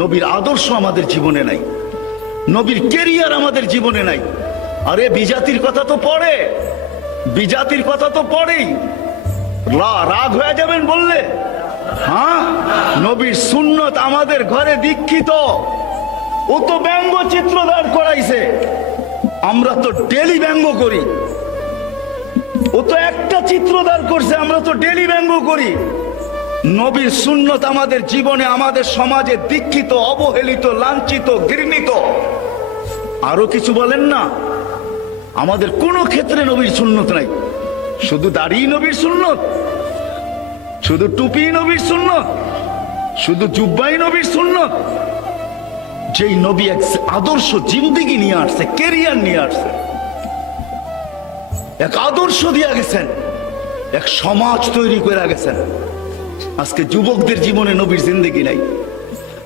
নবীর আদর্শ আমাদের জীবনে নাই, নবীর কেরিয়ার আমাদের জীবনে নাই। আরে বিজাতির কথা তো পড়ে, বিজাতির কথা তো পড়েই, রাগ হয়ে যাবেন বললে? হ্যাঁ, নবীর সুন্নত আমাদের ঘরে দীক্ষিত। ও তো ব্যঙ্গচিত্র দাঁড় করাইছে, আমরা তো ডেলি ব্যঙ্গ করি। ও তো একটা চিত্র দাঁড় করছে, আমরা তো ডেলি ব্যঙ্গ করি। নবীর সুন্নত আমাদের জীবনে, আমাদের সমাজে দীক্ষিত, অবহেলিত, লাঞ্ছিত, ঘৃণিত। আরো কিছু বলেন না, আমাদের কোনো ক্ষেত্রে নবীর সুন্নত নাই। শুধু দাড়ি নবীর সুন্নত, শুধু টুপি নবীর সুন্নত, শুধু জুব্বাই নবীর সুন্নত। যেই নবী এক আদর্শ জিন্দেগি নিয়ে আসছে, কেরিয়ার নিয়ে আসছে, এক আদর্শ দিয়ে গেছেন, এক সমাজ তৈরি করে গেছেন। আজকে যুবকদের জীবনে নবীর জিন্দেগি নাই।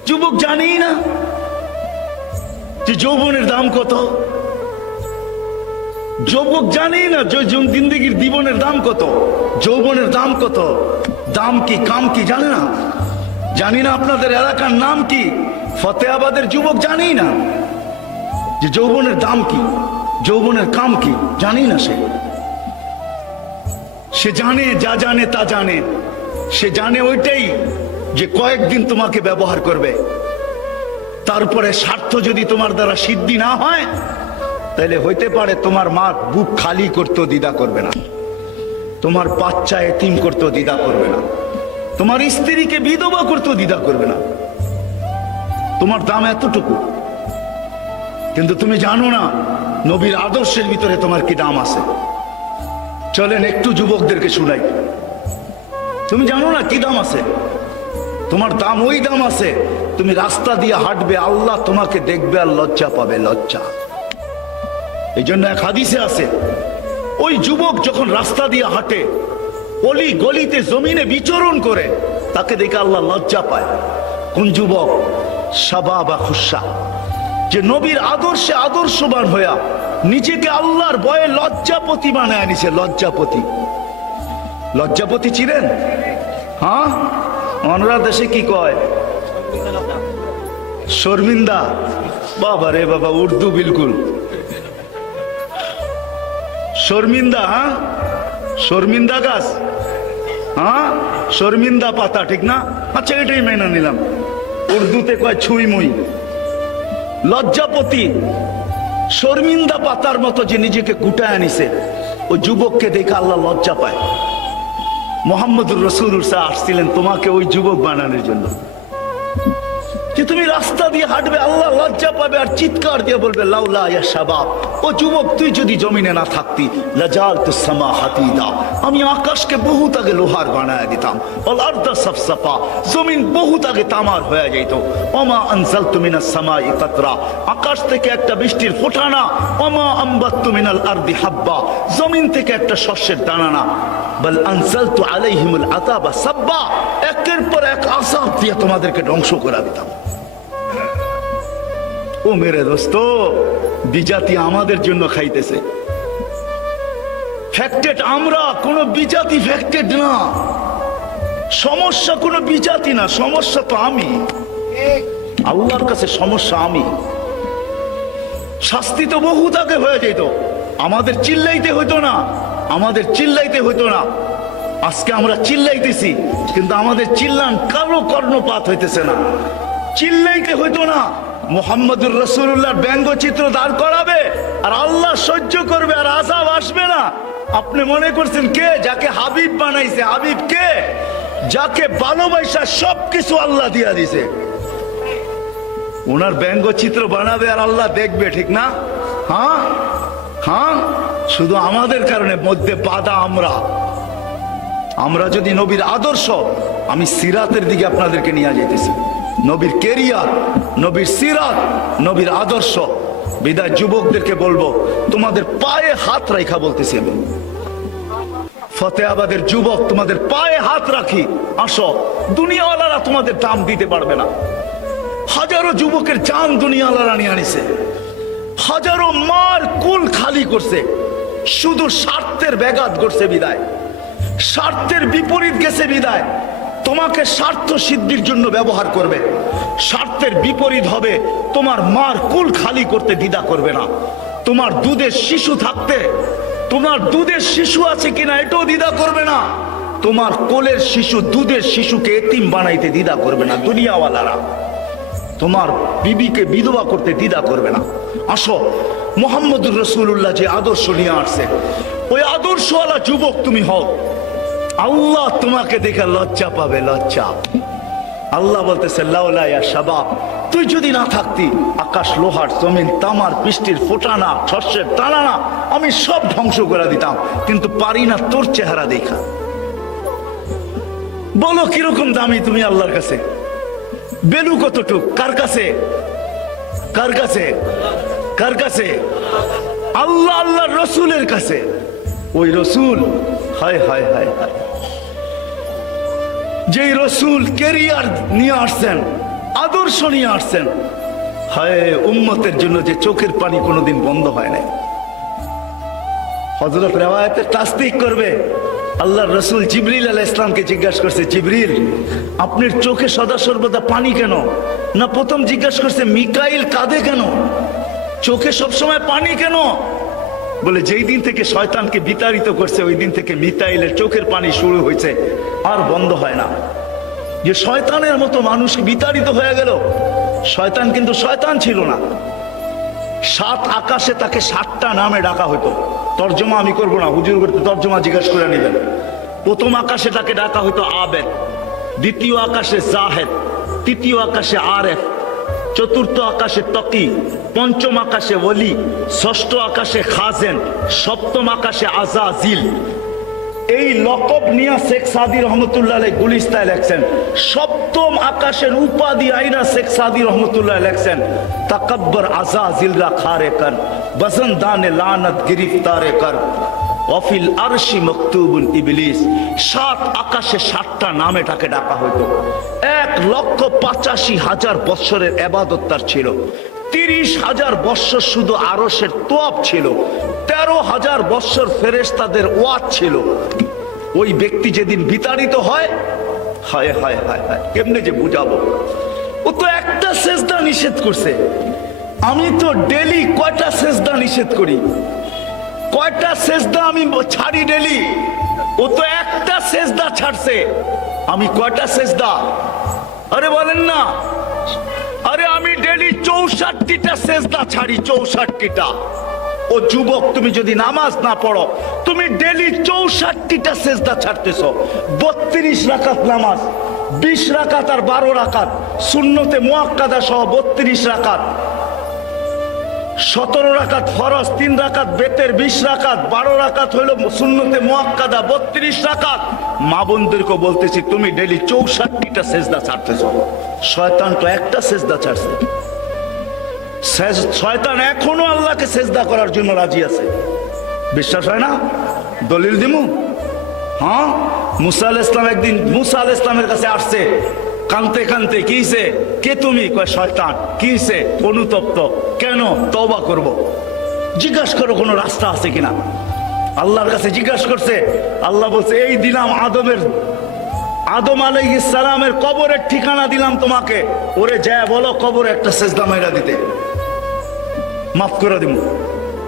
যুবক জানেই না যে যৌবনের দাম কত, যুবক জানেই না যে জিন্দেগির জীবনের দাম কত, যৌবনের দাম কত, দাম কি কাম কি জানে না। জানি না আপনাদের এলাকার নাম কি, ফতেহাবাদের যুবক জানেই না যে যৌবনের দাম কি, যৌবনের কাম কি, জানি না। সে জানে, যা জানে তা জানে। সে জানে ওইটাই যে কয়েকদিন তোমাকে ব্যবহার করবে, তারপরে স্বার্থ যদি তোমার দ্বারা সিদ্ধি না হয়, তাহলে হইতে পারে তোমার মা বুক খালি করতেও দ্বিধা করবে না, তোমার বাচ্চা এতিম করতেও দ্বিধা করবে না, তোমার স্ত্রীকে বিধবা করতেও দ্বিধা করবে না। তোমার দাম এতটুকু, কিন্তু তুমি জানো না নবীর আদর্শের ভিতরে তোমার কি দাম আছে। চলেন একটু যুবকদেরকে শুনাই। তুমি জানো না কি দাম আছে, তোমার দাম ওই দাম আছে, তুমি রাস্তা দিয়ে হাঁটবে, আল্লাহ তোমাকে দেখবে আর লজ্জা পাবে, লজ্জা। এই জন্য এক হাদিসে আছে, ওই যুবক যখন রাস্তা দিয়ে হাঁটে, অলি গলিতে জমিনে বিচরণ করে, তাকে দেখে আল্লাহ লজ্জা পায়। কোন যুবক? শাবাবা খুশা, যে নবীর আদর্শে আদর্শবান হইয়া নিজেকে আল্লাহর ভয়ে লজ্জাপতি বানায় নিছে। লজ্জাপতি, লজ্জাপতি চিনেন? হ্যাঁ, অনরা দেশে কি কয়? শর্মিন্দা। বাবা রে বাবা, উর্দু বিলকুল। শর্মিন্দা, হ্যাঁ, শর্মিন্দা গাছ, হ্যাঁ, শর্মিন্দা পাতা, ঠিক না? আচ্ছা, এটাই মেনে নিলাম। উর্দুতে কয় ছুঁই মুই। লজ্জাপতি, শর্মিন্দা পাতার মতো যে নিজেকে গুটায় আনিছে, ওই যুবককে দেখে আল্লাহ লজ্জা পায়। মুহাম্মদুর রাসূলুল্লাহ আসছিলেন তোমাকে ওই যুবক বানানোর জন্য, যে তুমি রাস্তা দিয়ে হাঁটবে, আল্লাহ লজ্জা পাবে আর চিৎকার দিয়ে বলবে লাউলা ইয়া শাবাব, ও যুবক তুই যদি জমিনে না থাকতি, লাজালতুস সামা হাতিদা, আমি আকাশকে বহুত আগে লোহার বানায় দিতাম, ওয়াল আরদা সাফসাফা, জমিন বহুত আগে তামার হয়ে যেত। ওমা আনজালতু মিনাস সামাই কাতরা, আকাশ থেকে একটা বৃষ্টির ফোঁটা না। ওমা আমবাততু মিনাল আরদি হাব্বা, জমিন থেকে একটা শস্যের দানা না। বল আনজালতু আলাইহিমুল আযাবা সাব্বা, একের পর এক আযাব দিয়ে তোমাদেরকে ধ্বংস করে দিতাম। ও মেরে দোস্ত, বিজাতি আমাদের জন্য খাইতেছে। ফ্যাক্টেড আমরা, কোন বিজাতি ফ্যাক্টেড না। সমস্যা কোন বিজাতি না, সমস্যা তো আমি। আল্লাহর কাছে সমস্যা আমি। শাস্তি তো বহুত আগে হয়ে যেত, আমাদের চিল্লাইতে হইতো না, আমাদের চিল্লাইতে হইতো না। আজকে আমরা চিল্লাইতেছি, কিন্তু আমাদের চিল্লান কারো কর্ণপাত হইতেছে না। চিল্লাইতে হইতো না, মুহাম্মদুর রাসূলুল্লাহর ব্যঙ্গচিত্র দাঁড় করাবে আর আল্লাহ সহ্য করবে আর আযাব আসবে না। আপনি মনে করছেন কে? যাকে হাবিব বানাইছে। হাবিব কে? যাকে ভালোবাসা সবকিছু আল্লাহ দিয়া দিছে। ওনার ব্যঙ্গচিত্র বানাবে আর আল্লাহ দেখবে, ঠিক না? হ্যাঁ হ্যাঁ, শুধু আমাদের কারণে মধ্যে বাধা আমরা। আমরা যদি নবীর আদর্শ, আমি সিরাতের দিকে আপনাদেরকে নিয়ে যেতেছি, নবীর কেরিয়ার, নবীর সিরাত, নবীর আদর্শ। বিদায় যুবকদেরকে বলবো, তোমাদের পায়ে হাত রাখা বলতেছি আমি, ফতেহাবাদের যুবক, তোমাদের পায়ে হাত রাখি, আসো। দুনিয়াওয়ালারা তোমাদের দাম দিতে পারবে না। হাজারো যুবকের জান দুনিয়াওয়ালারা নিয়ে আনিছে, হাজারো মার কুল খালি করছে, শুধু স্বার্থের ব্যাঘাত করছে বিদায়, স্বার্থের বিপরীত গেছে বিদায়। তোমার তোমাকে স্বার্থ সিদ্ধির জন্য ব্যবহার করবে, স্বার্থের বিপরীত হবে তোমার মার কুল খালি করতে দ্বিধা করবে না। তোমার দুধের শিশু থাকতে, তোমার দুধের শিশু আছে কিনা এটাও দ্বিধা করবে না। তোমার কোলের শিশু দুধের শিশুকে এতিম বানাইতে দ্বিধা করবে না দুনিয়াওয়ালারা। তোমার বিবিকে বিধবা করতে দ্বিধা করবে না। আসো, মুহাম্মদুর রাসূলুল্লাহ যে আদর্শ নিয়ে আসছে, ওই আদর্শওয়ালা যুবক তুমি হও। আল্লাহ তোমাকে দেখে লজ্জা পাবে, লজ্জা। আল্লাহ বলতেছে লাউলা ইয়া শাবাব, তুই যদি না থাকতি, আকাশ লোহার জমিন তামার বৃষ্টির ফোটানা শস্যের টানা আমি সব ধ্বংস করে দিতাম, কিন্তু পারি না তোর চেহারা দেখা। বলো কিরকম দামি তুমি আল্লাহর কাছে, বেলু কতটুক, কার কাছে, কার কাছে, কার কাছে? আল্লাহ আল্লাহর রসুলের কাছে। ওই রসুল, হায় হায় হায় হায়, যেই রসুল কেরিয়ার নিয়ে আসছেন, আদর্শ নিয়ে আসছেন, হায় উম্মতের জন্য যে চোখের পানি কোনোদিন বন্ধ হয় না। হযরত রিওয়ায়াতে তাসদীক করবে, আল্লাহর রসুল জিবরিল আলাইহিস সালামকে জিজ্ঞাসা করছে, জিবরিল আপনার চোখে সদা সর্বদা পানি কেন? না প্রথম জিজ্ঞাসা করছে মিকাইল কাঁদে কেন, চোখে সবসময় পানি কেন? বলে যেই দিন থেকে শয়তানকে বিতাড়িত করছে ওই দিন থেকে মিকাইলের চোখের পানি শুরু হয়েছে, আর বন্ধ হয় না। যে শয়তানের মতো মানুষ বিতাড়িত হয়ে গেল। শয়তান কিন্তু শয়তান ছিল না। 7 আকাশে তাকে 7টা নামে ডাকা হতো। তর্জমা আমি করবো না, হুজুর করতে তর্জমা জিজ্ঞাসা করে নেবেন। প্রথম আকাশে তাকে ডাকা হতো আবেদ, দ্বিতীয় আকাশে জাহেদ, তৃতীয় আকাশে আরেফ, চতুর্থ আকাশে তকি, পঞ্চম আকাশে ওলি, ষষ্ঠ আকাশে খাজেন, সপ্তম আকাশে আজাজিল। এই লকব নিয়ে শেখ সাদি রহমতুল্লাহ আলাইহি গুলিস্তায় লেখছেন। সপ্তম আকাশের উপাধি আইনা শেখ সাদি রহমতুল্লাহ লেখছেন, তাকাব্বর আজাজিলরা খারে কর, বজনদানে লানত গিরিফতারে কর, ওয়াফিল আরশি মকতুবুন ইবলিস। 7 আকাশে 7টা নামে তাকে ডাকা হতো। 1,85,000 বৎসরের ইবাদত তার ছিল। 30,000 বৎসর শুধু আরশের তোয়াব ছিল। 13,000 বৎসর ফেরেশতাদের ওয়াজ ছিল। ওই ব্যক্তি যেদিন বিতাড়িত হয়, হায় হায় হায় হায়, কেমনে যে বুঝাবো। ও তো একটা সেজদা নিষেধ করছে, আমি তো ডেলি কয়টা সেজদা নিষেধ করি, কয়টা সেজদা আমি ছাড়ি ডেলি। ও তো একটা সেজদা ছাড়ছে, আমি কয়টা সেজদা? আরে বলেন না, আরে আমি ডেলি 64টা সেজদা ছাড়ি, 64টা। ও যুবক, তুমি যদি নামাজ না পড়ো, তুমি ডেলি 64টা সেজদা ছাড়তেছ। 32 রাকাত নামাজ, 20 রাকাত আর 12 রাকাত, সুন্নতে মুআক্কাদা সহ 32 রাকাত, 17 রাকাত ফরজ, 3 রাকাত বেতের, 20 রাকাত, 12 রাকাত হইল সুন্নতে মুআক্কাদা, 32 রাকাত। মা বোনদেরকে বলতেছি, তুমি ডেলি 64টা সেজদা ছাড়তেছ। শয়তান তো একটা সেজদা ছাড়ছে। শয়তান এখনো আল্লাহকে সেজদা করার জন্য রাজি আছে। বিশ্বাস হয় না? দলিল দিমু। হ্যাঁ, মুসা আলাইহিস সালাম একদিন মুসা আলাইহিস সালামের কাছে আসছে কানতে কানতে। কিছে? কে তুমি? কয় শয়তান। কিছে? অনুতপ্ত। কেন? তওবা করব। জিজ্ঞাসা করো কোনো রাস্তা আছে কিনা। আল্লাহর কাছে জিজ্ঞাসা করছে। আল্লাহ বলছে, এই দিলাম আদম আলাইহিস সালামের কবরের ঠিকানা দিলাম তোমাকে, ওরে যায় বলো কবরে একটা সেজদা মাইরা দিতে, মাফ করে দিব।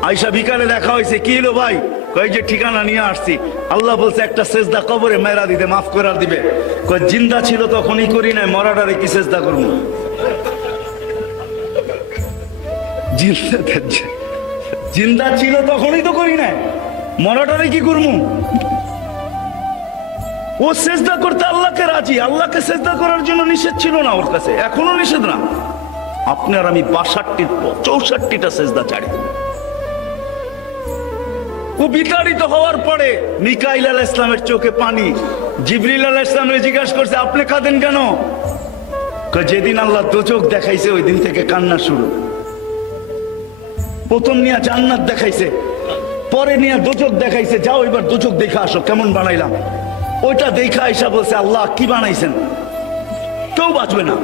আয়েশা বিকালে দেখা হয়েছে, কি হলো ভাই? কই যে ঠিকানা নিয়ে আসছি। আল্লাহ বলছে একটা সেজদা কবরে মেরা দিতে, মাফ করে দিবে। কই জিন্দা ছিল তখনই করি নাই, মরাটারে কি সেজদা করবো? জিন্দা ছিল তখনই তো করি নাই, মরাটারে কি করবো? ও সেজদা করতে আল্লাহকে রাজি। আল্লাহকে সেজদা করার জন্য নিষেধ ছিল না ওর কাছে, এখনো নিষেধ না। আপনার আমি 64টা সেজদা ছাড়ি। ও বিতাড়িত হওয়ার পরে মিকাইল আলাইহিস সালামের চোখে পানি। জিবরিল আলাইহিস সালামকে জিজ্ঞাসা করছে, আপনি কাঁদেন কেন? যেদিন আল্লাহ দোজখ দেখাইছে ওই দিন থেকে কান্না শুরু। প্রথম নিয়ে জান্নাত দেখাইছে, পরে নিয়ে দোজখ দেখাইছে। যাও এবার দোজখ দেখে আসো কেমন বানাইলাম। ওইটা দেখা আইসা বলছে, আল্লাহ কি বানাইছেন? কেউ বাঁচবে না,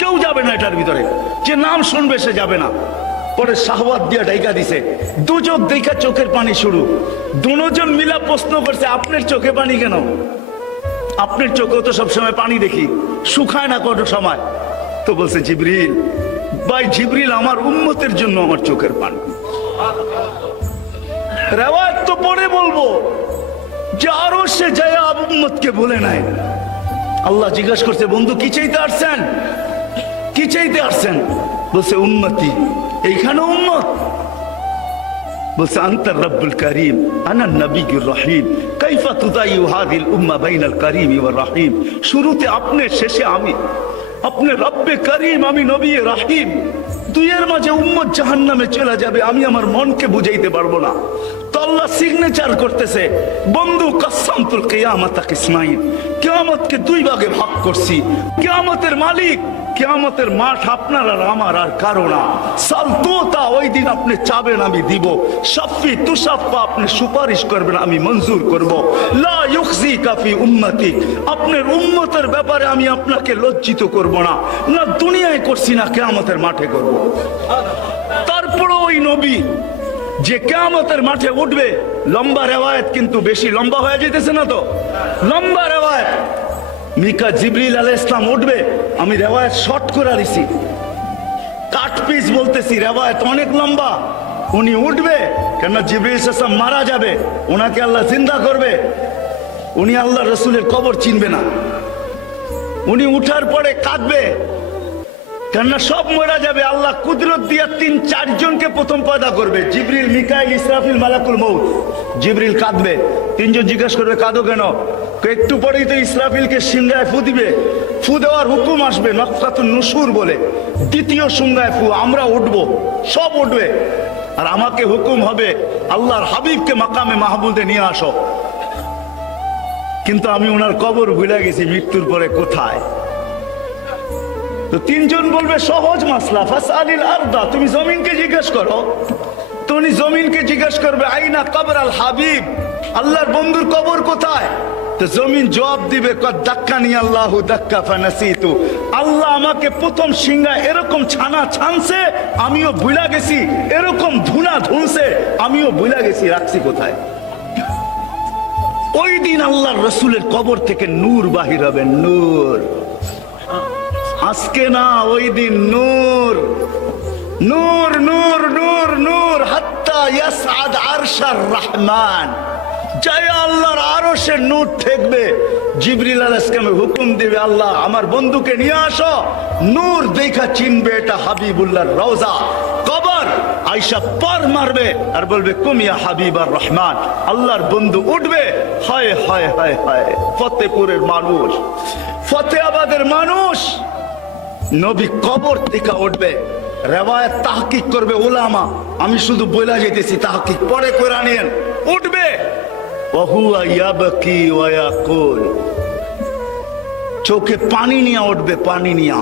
কেউ যাবে না এটার ভিতরে, যে নাম শুনবে সে যাবে না। পরে শাহওয়াত দিয়ে ঢাইকা দিছে। দুচোখ দেখা চোখের পানি শুরু। দুজন মিলা প্রশ্ন করছে, আপনার চোখে পানি কেন? আপনার চোখেও তো সবসময় পানি দেখি, শুকায় না কোনো সময়। তো বলছে জিবরিল, ভাই জিবরিল আমার উম্মতের জন্য আমার চোখের পানি। রেওয়ায়াত তো পরে বলবো যে আরো সে যায় উম্মতকে বলে নাই। আল্লাহ জিজ্ঞাসা করছে, বন্ধু কি চাইতে আসছেন, কি চাইতে আসছেন? বলছে উম্মতি। এইখানে উম্মত বলছে আনতার রব্বুল করিম আনা নবিয়ুর রহিম কাইফা তুদাইউ হাদিল উম্মাহ বাইনাল করিম ওয়ার রহিম। শুরুতে আপনি, শেষে আমি। আপনি রব্বে করিম, আমি নবী রহিম। দুইয়ের মাঝে উম্মত জাহান্নামে চলে যাবে, আমি আমার মনকে বুঝাইতে পারবো না। তো আল্লাহ সিগনেচার করতেছে, বন্ধু কাসামতুল কিয়ামাতা কিসমাইন, কিয়ামতকে দুই ভাগে ভাগ করছি। কিয়ামতের মালিক, কিয়ামতের মাঠ আপনার আর আমার আর কারো না। সালতুতা, ওই দিন আপনি চাবেন আমি দিব। শাফি তুশাফা, আপনি সুপারিশ করবেন আমি মঞ্জুর করব। লা ইউখজিকা ফি উম্মতি, আপনার উম্মতের ব্যাপারে আমি আপনাকে লজ্জিত করব না, না দুনিয়ায় করছি না কিয়ামতের মাঠে করব। তারপরে ওই নবী যে কিয়ামতের মাঠে উঠবে, লম্বা রেওয়ায়েত কিন্তু বেশি লম্বা হয়ে যেতেছে না তো, লম্বা রেওয়ায়েত। মিকা জিবরিল আলাইহিস সালাম উঠবে, আমি রেওয়ায়েত শর্ট করে দিছি, কাট পিস বলতেছি, রেওয়ায়েত অনেক লম্বা। উনি উঠবে, কেন জিবরিল আলাইহিস সালাম মারা যাবে, ওনাকে আল্লাহ জিন্দা করবে। উনি আল্লাহ রসুলের কবর চিনবে না। উনি উঠার পরে কাঁদবে, কেননা সব মরা যাবে। আল্লাহ কুদরত দিয়া ৩-৪ জনকে প্রথম পয়দা করবে, জিবরিল, মিকাইল, ইসরাফিল, মালাকুল মউত। জিবরিল কাঁদবে, ৩ জন জিজ্ঞাসা করবে কাঁদো কেন? একটু পরেই তো ইসরাফিলকে সিংহায় ফু দিবে, ফু দেওয়ার হুকুম আসবে, নফখাতুন নুশুর বলে, দ্বিতীয় সিংহায় ফু, আমরা উঠবো, সব উঠবে। আর আমাকে হুকুম হবে আল্লাহর হাবিবকে মাকামে মাহমুদে নিয়ে আসো। কিন্তু আমি ওনার কবর ভুলে গেছি, মৃত্যুর পরে কোথায়। তো ৩ জন বলবে সহজ মাসলা, ফাসআলিল আরদা, তুমি জমিনকে জিজ্ঞেস করো। তো উনি জমিনকে জিজ্ঞেস করবে আইনা কবর আল হাবিব, আল্লাহর বন্ধুর কবর কোথায়? তো জমিন জবাব দিবে দাক্কানি আল্লাহু দাক্কা ফানাসিতু, আল্লাহ আমাকে প্রথম সিংহা এরকম ছানা ছানছে, আমিও ভুলা গেছি, এরকম ধুনা ধুনছে, আমিও ভুলা গেছি, রাখছি কোথায়। ওই দিন আল্লাহর রসুলের কবর থেকে নূর বাহির হবে, নূর। আজকে না, ওই দিন নূর, নূর, নূর, নূর, নূর, হাত্তা ইয়াসআদ আরশার রহমান, জয় আল্লাহর আরশের নূর ঠেকবে। জিবরিল আলাইহিস সালাম হুকুম দিবে, আল্লাহ আমার বন্ধুকে নিয়ে আসো। নূর দেখা চিনবে এটা হাবিবুল্লাহর রওজা, কবর। আয়েশা পার মারবে আর বলবে কুম ইয়া হাবিবার রহমান, আল্লাহর বন্ধু উঠবে। হায় হায় হায় হায়, ফতেপুরের মানুষ, ফতেহাবাদের মানুষ, নবী কবর থেকে উঠবে। রেওয়ায়াত তাহকিক করবে উলামা, আমি শুধু বইলা যেতেছি, তাহকিক পরে করে নিয়েন। উঠবে, ওহুয়া ইয়াবকি ওয়া ইয়াকুল, চোখে পানি নিয়ে উঠবে, পানি নিয়ে,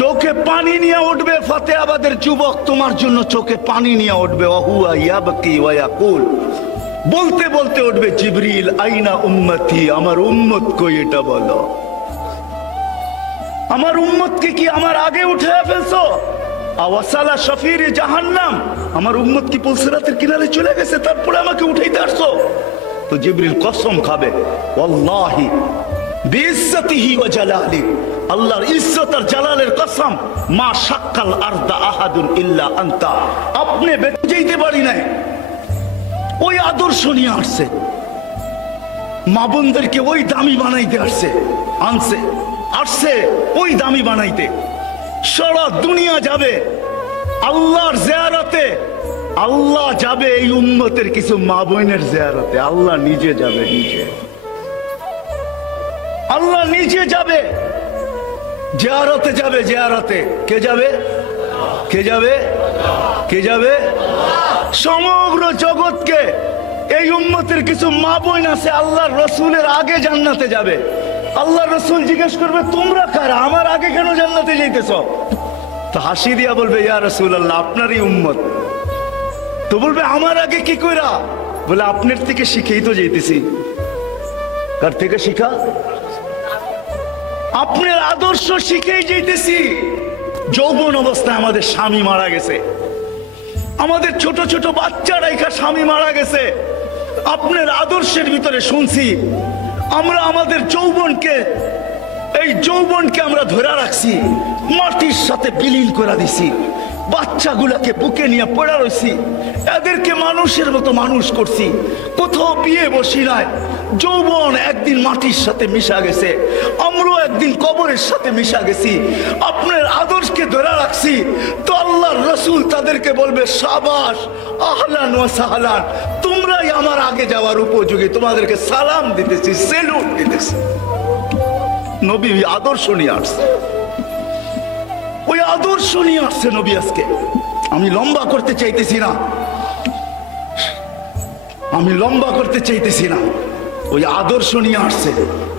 চোখে পানি নিয়ে উঠবে। ফতেহাবাদের যুবক তোমার জন্য চোখে পানি নিয়ে উঠবে। ওহুয়া ইয়াবকি ওয়া ইয়াকুল, বলতে বলতে উঠবে জিবরিল আইনা উম্মতি, আমার উম্মত কই এটা বলো। আমার উম্মতকে কি আমার আগে উঠে ফেলছো? আওয়াসালা শফির জাহান্নাম, আমার উম্মত কি পুলসিরাতের কিনারে চলে গেছে, তারপরে আমাকে উঠাইতে আসছো? তো জিবরিল কসম খাবে, ওয়াল্লাহি বিইজ্জতিহি ওয়া জালালি, আল্লাহর ইজ্জত আর জালালের কসম, মা শাক্কাল আরদা আহাদুন ইল্লা আনতা, আপনি বেঁচে যেতে পারি নাই। ওই আদর্শ নিয়ে আসছে, মা বোনদেরকে ওই দামি বানাইতে আসছে, আনছে, আসছে ওই দামি বানাইতে। সারা দুনিয়া যাবে আল্লাহর জিয়ারতে, আল্লাহ যাবে এই উম্মতের কিছু মা বোনের জিয়ারতে, আল্লাহ নিজে যাবে, নিজে, আল্লাহ নিজে যাবে, জিয়ারতে যাবে, জিয়ারতে। কে যাবে? কে যাবে? কে যাবে? সমগ্র জগৎকে, এই উম্মতের কিছু মা বোন আছে আল্লাহর রসুলের আগে জান্নাতে যাবে। আল্লাহ রসুল জিজ্ঞেস করবে তোমরা কারা, আমার আগে কেন জান্নাতে যাইতেছ? তো হাসি দিয়া বলবে ইয়া রাসূলুল্লাহ, আপনারই উম্মত। তো বলবে আমার আগে কি কইরা? বলে আপনার থেকে শিখেই তো যাইতেছি। কার থেকে শিখা? আপনার আদর্শ শিখেই যাইতেছি। যৌবন অবস্থায় আমাদের স্বামী মারা গেছে, আমাদের ছোট ছোট বাচ্চারা এখানে স্বামী মারা গেছে, আপনার আদর্শের ভিতরে শুনছি আমরা আমাদের যৌবনকে, এই যৌবনকে আমরা ধরে রাখছি, মাটির সাথে বিলীন করে দিছি। বাচ্চাগুলাকে বুকে নিয়ে পড়া রয়েছি, এদেরকে মানুষের মতো মানুষ করছি, কোথাও বিয়ে বসি নাই। যৌবন একদিন মাটির সাথে মিশা গেছে, আমরাও একদিন কবরের সাথে মিশা গেছি। আপনার আদর্শকে ধরে রাখছি তো আল্লাহর রসুল তাদেরকে বলবে সাবাস, আহলান ওয়া সাহলান, তোমরাই আমার আগে যাওয়ার উপযোগী, তোমাদেরকে সালাম দিতেছি, সেলুট দিতেছি। নবী আদর্শ নিয়ে আসছে, ওই আদর্শ নিয়ে আসছে নবী আজকে। আমি লম্বা করতে চাইতেছি না, আমি লম্বা করতে চাইতেছি না, ওই আদর্শ নিয়ে আসছে।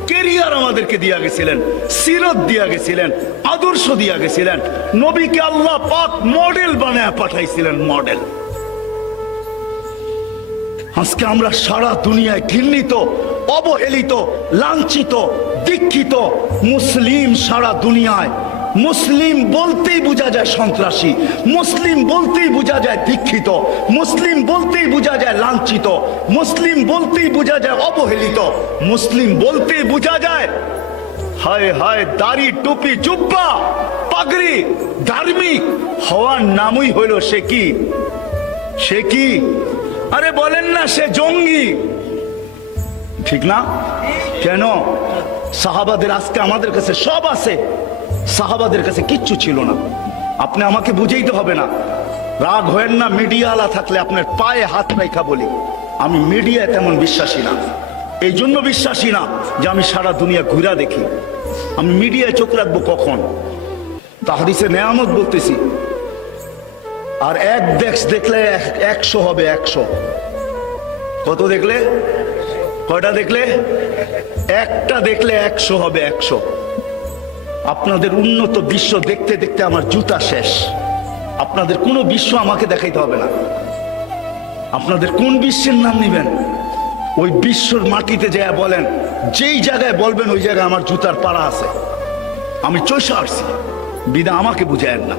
কেরিয়ার আমাদেরকে দিয়া গেছিলেন, সিরত দিয়া গেছিলেন, আদর্শ দিয়া গেছিলেন। নবীকে আল্লাহ পাক মডেল বানায় পাঠাইছিলেন, মডেল। আজকে আমরা সারা দুনিয়ায় ঘৃণিত, অবহেলিত, লাঞ্ছিত, দীক্ষিত মুসলিম। সারা দুনিয়ায় মুসলিম বলতেই বোঝা যায় সন্ত্রাসী, মুসলিম বলতেই বোঝা যায় দীক্ষিত, মুসলিম বলতেই বোঝা যায় লাঞ্ছিত, মুসলিম বলতেই বোঝা যায় অবহেলিত, মুসলিম বলতেই বোঝা যায় হায় হায় দাড়ি, টুপি, জুব্বা, পাগড়ি, ধার্মিক হওয়ার নামই হইল সে কি, সে কি? আরে বলেন না সে জঙ্গি, ঠিক না? কেন? সাহাবাদের আজকে আমাদের কাছে সব আছে, সাহাবাদের কাছে কিচ্ছু ছিল না। আপনি আমাকে বুঝাইতে হবে না, রাগ হয়েন না। মিডিয়া আলা থাকলে আপনার পায়ে হাত রাখা বলি, আমি মিডিয়ায় তেমন বিশ্বাসী না। এই জন্য বিশ্বাসী না যে আমি সারা দুনিয়া ঘুরা দেখি। আমি মিডিয়ায় চোখ রাখবো কখন? তাহাদিসে নেয়ামত বলতেছি। আর এক দেখলে 100 হবে, 100। কত দেখলে? কয়টা দেখলে? একটা দেখলে 100 হবে, 100। আপনাদের উন্নত বিশ্ব দেখতে দেখতে আমার জুতা শেষ। আপনাদের কোন বিশ্ব আমাকে দেখাইতে হবে না। আপনাদের কোন বিশ্বের নাম নিবেন, ওই বিশ্বর মাটিতে যায় বলেন, যেই জায়গায় বলবেন ওই জায়গায় আমার জুতার পাড়া আছে। আমি চৈশা আসছি, বিদা আমাকে বুঝায়েন না।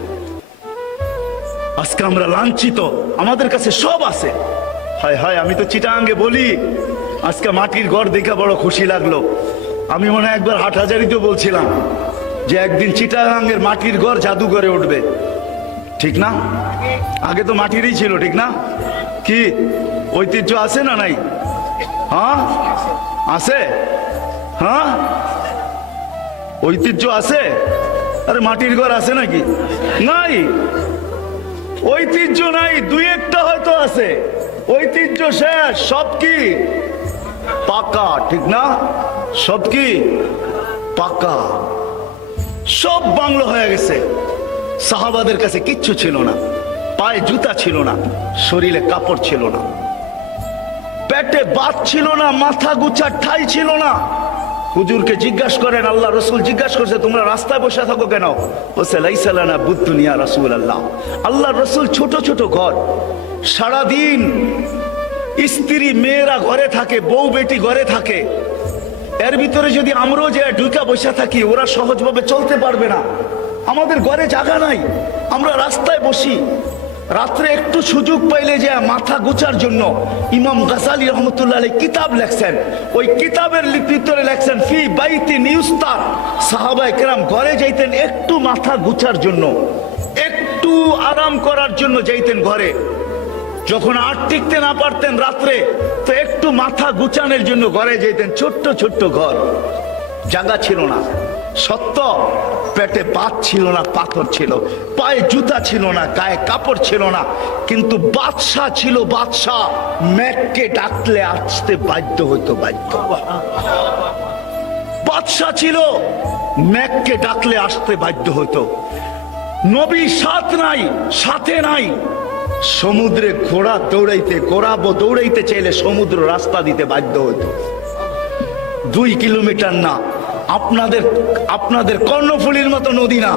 আজকে আমরা লাঞ্ছিত, আমাদের কাছে সব আছে। হায় হায়, আমি তো চিটাঙ্গে বলি, আজকে মাটির ঘর দেখে বড় খুশি লাগলো। আমি মনে হয় একবার হাটহাজারিতেও বলছিলাম যে একদিন চিটাগাঙ্গের মাটির ঘর জাদুঘরে উঠবে, ঠিক না? আগে তো মাটিরই ছিল, ঠিক না? কি ঐতিহ্য আছে না নাই? হ্যাঁ আছে, হ্যাঁ ঐতিহ্য আছে। আরে মাটির ঘর আছে নাকি? নাই, ঐতিহ্য নাই। দুই একটা হয়তো আছে, ঐতিহ্য শেষ। সব কি পাকা, ঠিক না? সব কি পাকা, সব বাংলো হয়ে গেছে। সাহাবাদের কাছে কিচ্ছু ছিল না, পায়ে জুতা ছিল না, শরীরে কাপড় ছিল না, পেটে ভাত ছিল না, মাথা গুছার ঠাই ছিল না। হুজুরকে জিজ্ঞাসা করেন, আল্লাহ রসুল জিজ্ঞাসা করছে তোমরা রাস্তায় বসে থাকো কেন? বলছে লাইসা লানা বুদ্দুনিয়া রাসূলুল্লাহ। আল্লাহ রসুল ছোট ছোট ঘর, সারাদিন স্ত্রী মেয়েরা ঘরে থাকে, বউ বেটি ঘরে থাকে। এর ভিতরে যদি আমরাও যে ঢুকা বসে থাকি, ওরা সহজভাবে চলতে পারবে না। আমাদের ঘরে জায়গা নাই, আমরা রাস্তায় বসি। রাত্রে একটু সুযোগ পাইলে যে মাথা গুছার জন্য ইমাম গাজালি রহমতুল্লাহ আলাইহি কিতাব লেখছেন। ওই কিতাবের ভিতরে লেখছেন ফি বাইতিন ইউস্তার, সাহাবায়ে কেরাম ঘরে যাইতেন একটু মাথা গুছার জন্য, একটু আরাম করার জন্য যাইতেন ঘরে। যখন আর টিকতে না পারতেন রাত্রে, তো একটু মাথা গুছানোর জন্য ঘরে যেতেন। ছোট্ট ছোট্ট ঘর, জায়গা ছিল না, সত্য। পেটে ভাত ছিল না, পাথর ছিল, পায়ে জুতা ছিল না, গায়ে কাপড় ছিল না। কিন্তু বাদশাহ ছিল, বাদশাহ মেঘকে ডাকলে আসতে বাধ্য হইতো, বাধ্য। বাদশাহ ছিল, মেঘকে ডাকলে আসতে বাধ্য হইতো। নবী সাথে নাই। সমুদ্রে ঘোড়া দৌড়াইতে চাইলে সমুদ্র রাস্তা দিতে বাধ্য হইত। 2 কিলোমিটার না, আপনাদের কর্ণফুলীর মতো নদী না,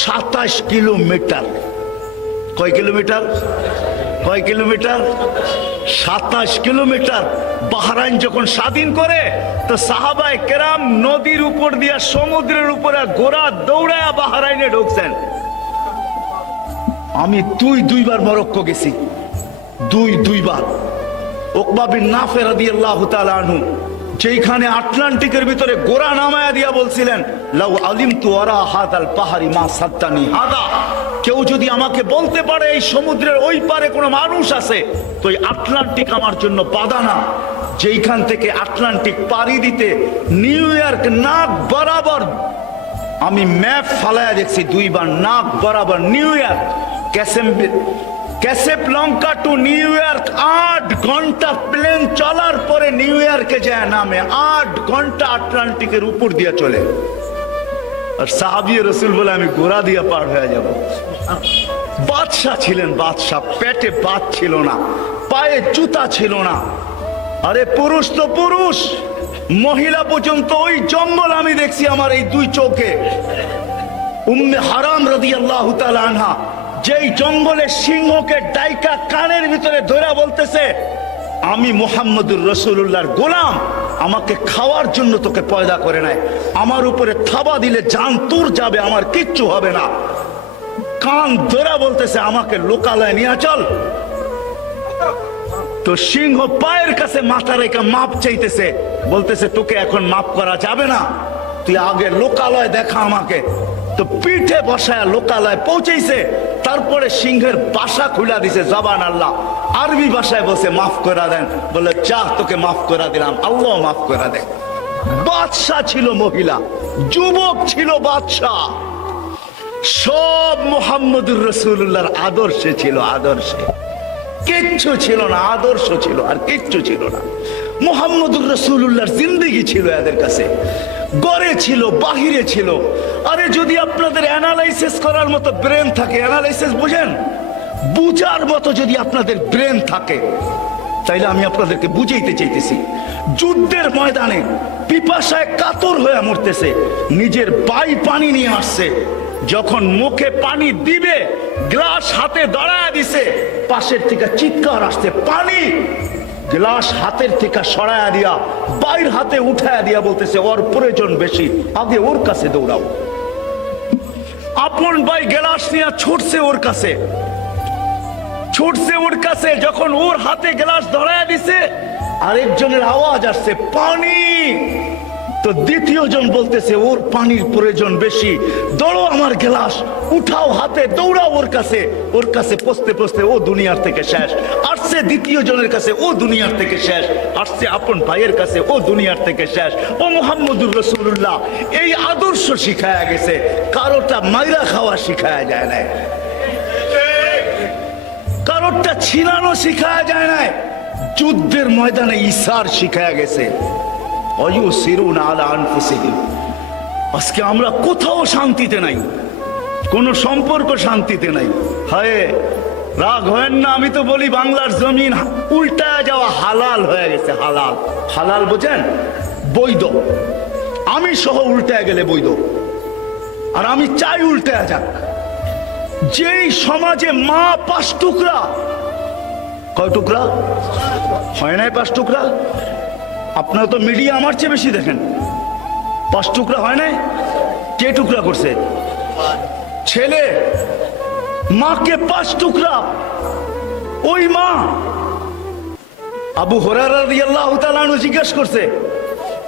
27 কিলোমিটার। কয় কিলোমিটার? 27 কিলোমিটার। বাহরাইন যখন স্বাধীন করে, তো সাহাবায়ে কেরাম নদীর উপর দিয়া সমুদ্রের উপরে ঘোড়া দৌড়ায়া বাহরাইনে ঢুকছেন। আমি 2বার মরক্কো গেছি, 2বার। উকবা বিন নাফে রাদিয়াল্লাহু তাআলা আনহু যেখানে আটলান্টিকের ভিতরে গোরা নামায়া দিয়া বলছিলেন, লাউ আলিমতু ওয়ারা হাদাল পাহাড়ি মা সাদ্দানি হাদা, কেউ যদি আমাকে বলতে পারে এই সমুদ্রের ওই পারে কোনো মানুষ আছে, তো এই আটলান্টিক আমার জন্য বাধা না। যেইখান থেকে আটলান্টিক পাড়ি দিতে নিউ ইয়র্ক নাক বরাবর, আমি ম্যাপ ফালায়া দেখছি দুইবার, নাক বরাবর New York, Casablanca to New York 8 ঘন্টা প্লেন চলার পরে নিউ ইয়র্কে যায় নামে। 8 ঘন্টা আটলান্টিকের উপর দিয়ে চলে। আর সাহাবী রাসূল বলে আমি ঘোড়া দিয়ে পার হয়ে যাব। বাদশাহ ছিলেন, বাদশাহ, পেটে ভাত ছিল না, পায়ে জুতা ছিল না। আরে পুরুষ তো পুরুষ, মহিলা পর্যন্ত ওই জঙ্গল আমি দেখছি আমার এই দুই চোখে। উম্মে হারাম রাদিয়াল্লাহু তাআলা আনহা যেই জঙ্গলে সিংহকে ডাইকা কানের ভিতরে ধরে বলতেছে, আমি মুহাম্মদুর রাসূলুল্লাহর গোলাম, আমাকে খাওয়ার জন্য তোকে পয়দা করে নাই, আমার উপরে থাবা দিলে জান তোর যাবে, আমার কিচ্ছু হবে না। কান ধরে বলতেছে আমাকে লোকালয়ে নিয়ে চল। তো সিংহ পায়ের কাছে মাথা রেখে মাপ চাইতেছে, বলতেছে তোকে এখন মাপ করা যাবে না, তুই আগে লোকালয় দেখা আমাকে। তো পিঠে বসায় লোকালয় পৌঁছেছে। তারপরে সিংহের বাসা খুলা দিছে, জবান আল্লাহ, আরবি ভাষায় বসে মাফ করে দেন। বলে যা, তোকে মাফ করে দিলাম, আল্লাহ মাফ করে দেন। বাদশাহ ছিল মহিলা, যুবক ছিল বাদশাহ, সব মুহাম্মদুর রাসূলুল্লাহর আদর্শে ছিল, আদর্শে কিচ্ছু ছিল না, আদর্শ ছিল আর কিচ্ছু ছিল না। মুহাম্মদুর রাসূলুল্লাহর জিন্দেগি ছিল এদের কাছে, গড়ে ছিল, বাহিরে ছিল। আরে যদি আপনাদের অ্যানালাইসিস করার মতো ব্রেন থাকে, অ্যানালাইসিস বুঝেন, বুঝার মতো যদি আপনাদের ব্রেন থাকে, তাইলে আমি আপনাদেরকে বুঝাইতে চাইতেছি। যুদ্ধের ময়দানে পিপাসায় কাতর হয়ে মরতেছে, নিজের বাই পানি নিয়ে আসছে, যখন মুখে পানি দিবে গ্লাস হাতে দাঁড়ায় দিছে, পাশের থেকে চিৎকার আসছে, পানি। গ্লাস হাতের থেকে সরায়া দিয়া বাইর হাতে উঠায়া দিয়া বলতেছে ওর প্রয়োজন বেশি, আগে ওর কাছে দৌড়াও। আপন ভাই গ্লাস নিয়ে ছুটছে ওর কাছে, ছুটছে ওর কাছে, যখন ওর হাতে গ্লাস ধরায়া দিছে আরেকজনের আওয়াজ আসছে পানি। তো দ্বিতীয় জন বলতেছে ওর পানির প্রয়োজন বেশি, দৌড়ো আমার গ্লাস উঠাও হাতে, দৌড়াও ওর কাছে। ওর কাছে পৌঁছতে পৌঁছতে ও দুনিয়ার থেকে শেষ। আসছে দ্বিতীয় জনের কাছে, ও দুনিয়ার থেকে শেষ। আসছে আপন ভাইয়ের কাছে, ও দুনিয়ার থেকে শেষ। ও মুহাম্মদুর রাসূলুল্লাহ এই আদর্শ শিখায়া গেছে, কারোটা মাইরা খাওয়া শিখায়া যায় না, কারোটা ছিনানো শিখায়া যায় না, যুদ্ধের ময়দানে ইসার শিখায়া গেছে। আজকে আমরা কোথাও শান্তিতে নাই, কোন সম্পর্ক শান্তিতে নাই। হায় রাগ হয় না, আমি তো বলি বাংলার জমিন উল্টায় যাওয়া হালাল হয়ে গেছে। হালাল, হালাল বোঝেন, বৈধ। আমি সহ উল্টায় গেলে বৈধ, আর আমি চাই উল্টায় যাক। যেই সমাজে মা 5 টুকরা, কয় টুকরা হয় নাই? 5 টুকরা। আপনারা তো মিডিয়া আমার চেয়ে বেশি দেখেন। 5 টুকরা হয় নাই? কে টুকরা করছে? ছেলে। মাকে 5 টুকরা। ওই মা আবু হুরায়রা রাদিয়াল্লাহু তাআলা আনহু জিজ্ঞেস করছে,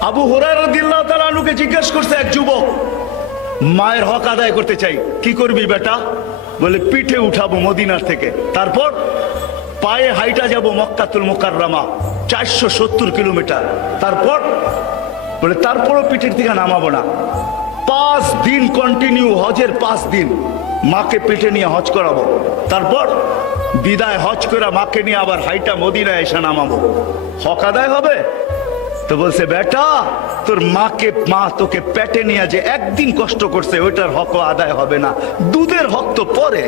আবু হুরায়রা রাদিয়াল্লাহু তাআলা আনহুকে জিজ্ঞেস করছে এক যুবক, মায়ের হক আদায় করতে চাই, কি করবি বেটা? বলে পিঠে উঠাবো মদিনার থেকে, তারপর পায়ে হাইটা যাব মক্কাতুল মুকাররমা 470 কিলোমিটার, তারপর বলে তারপরও পিঠের থেকে নামাবো না। 5 দিন কন্টিনিউ, হজের 5 দিন মাকে পিঠে নিয়ে হজ করাবো, তারপর বিদায় হজ করে মাকে নিয়ে আবার হাইটা মদিনায় এসে নামাবো। হক আদায় হবে? তো বলছে বেটা, তোর মাকে, মা তোকে পেটে নিয়ে যে একদিন কষ্ট করছে, ওইটার হক আদায় হবে না, দুধের হক তো পরে।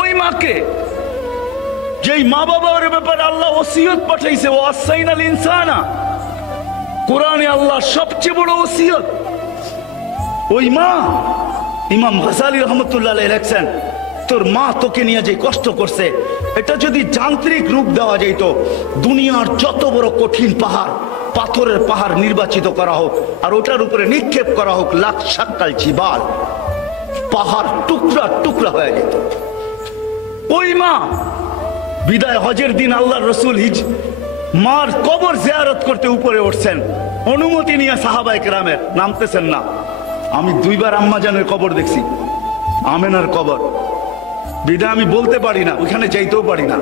ওই মাকে, যেই মা বাবার ব্যাপারে আল্লাহ ওসিয়ত পাঠাইছে, ও আসাইনাল ইনসানা, কোরআনে আল্লাহ সবচেয়ে বড় ওসিয়ত। ওই মা, ইমাম গাজালি রহমতুল্লাহ আলাইহি লেখছেন, তোর মা তোকে নিয়ে যে কষ্ট করছে, এটা যদি যান্ত্রিক রূপ দেওয়া যেত, দুনিয়ার যত বড় কঠিন পাহাড়, পাথরের পাহাড় নির্বাচিত করা হোক, আর ওটার উপরে নিক্ষেপ করা হোক লাখ শাক্কাল জিবাল, পাহাড় টুকরা টুকরা হয়ে যেত। ওই মা বিদায় হজের দিন আল্লাহর রাসূল মার কবর জিয়ারত করতে উপরে উঠছেন, অনুমতি নিয়ে সাহাবায়ে কেরামের, নামতেছেন না। আমি 2 বার আম্মাজানের কবর দেখছি, আমেনার কবর। বিদা আমি বলতে পারি না, ওইখানে যাইতেও পারি না।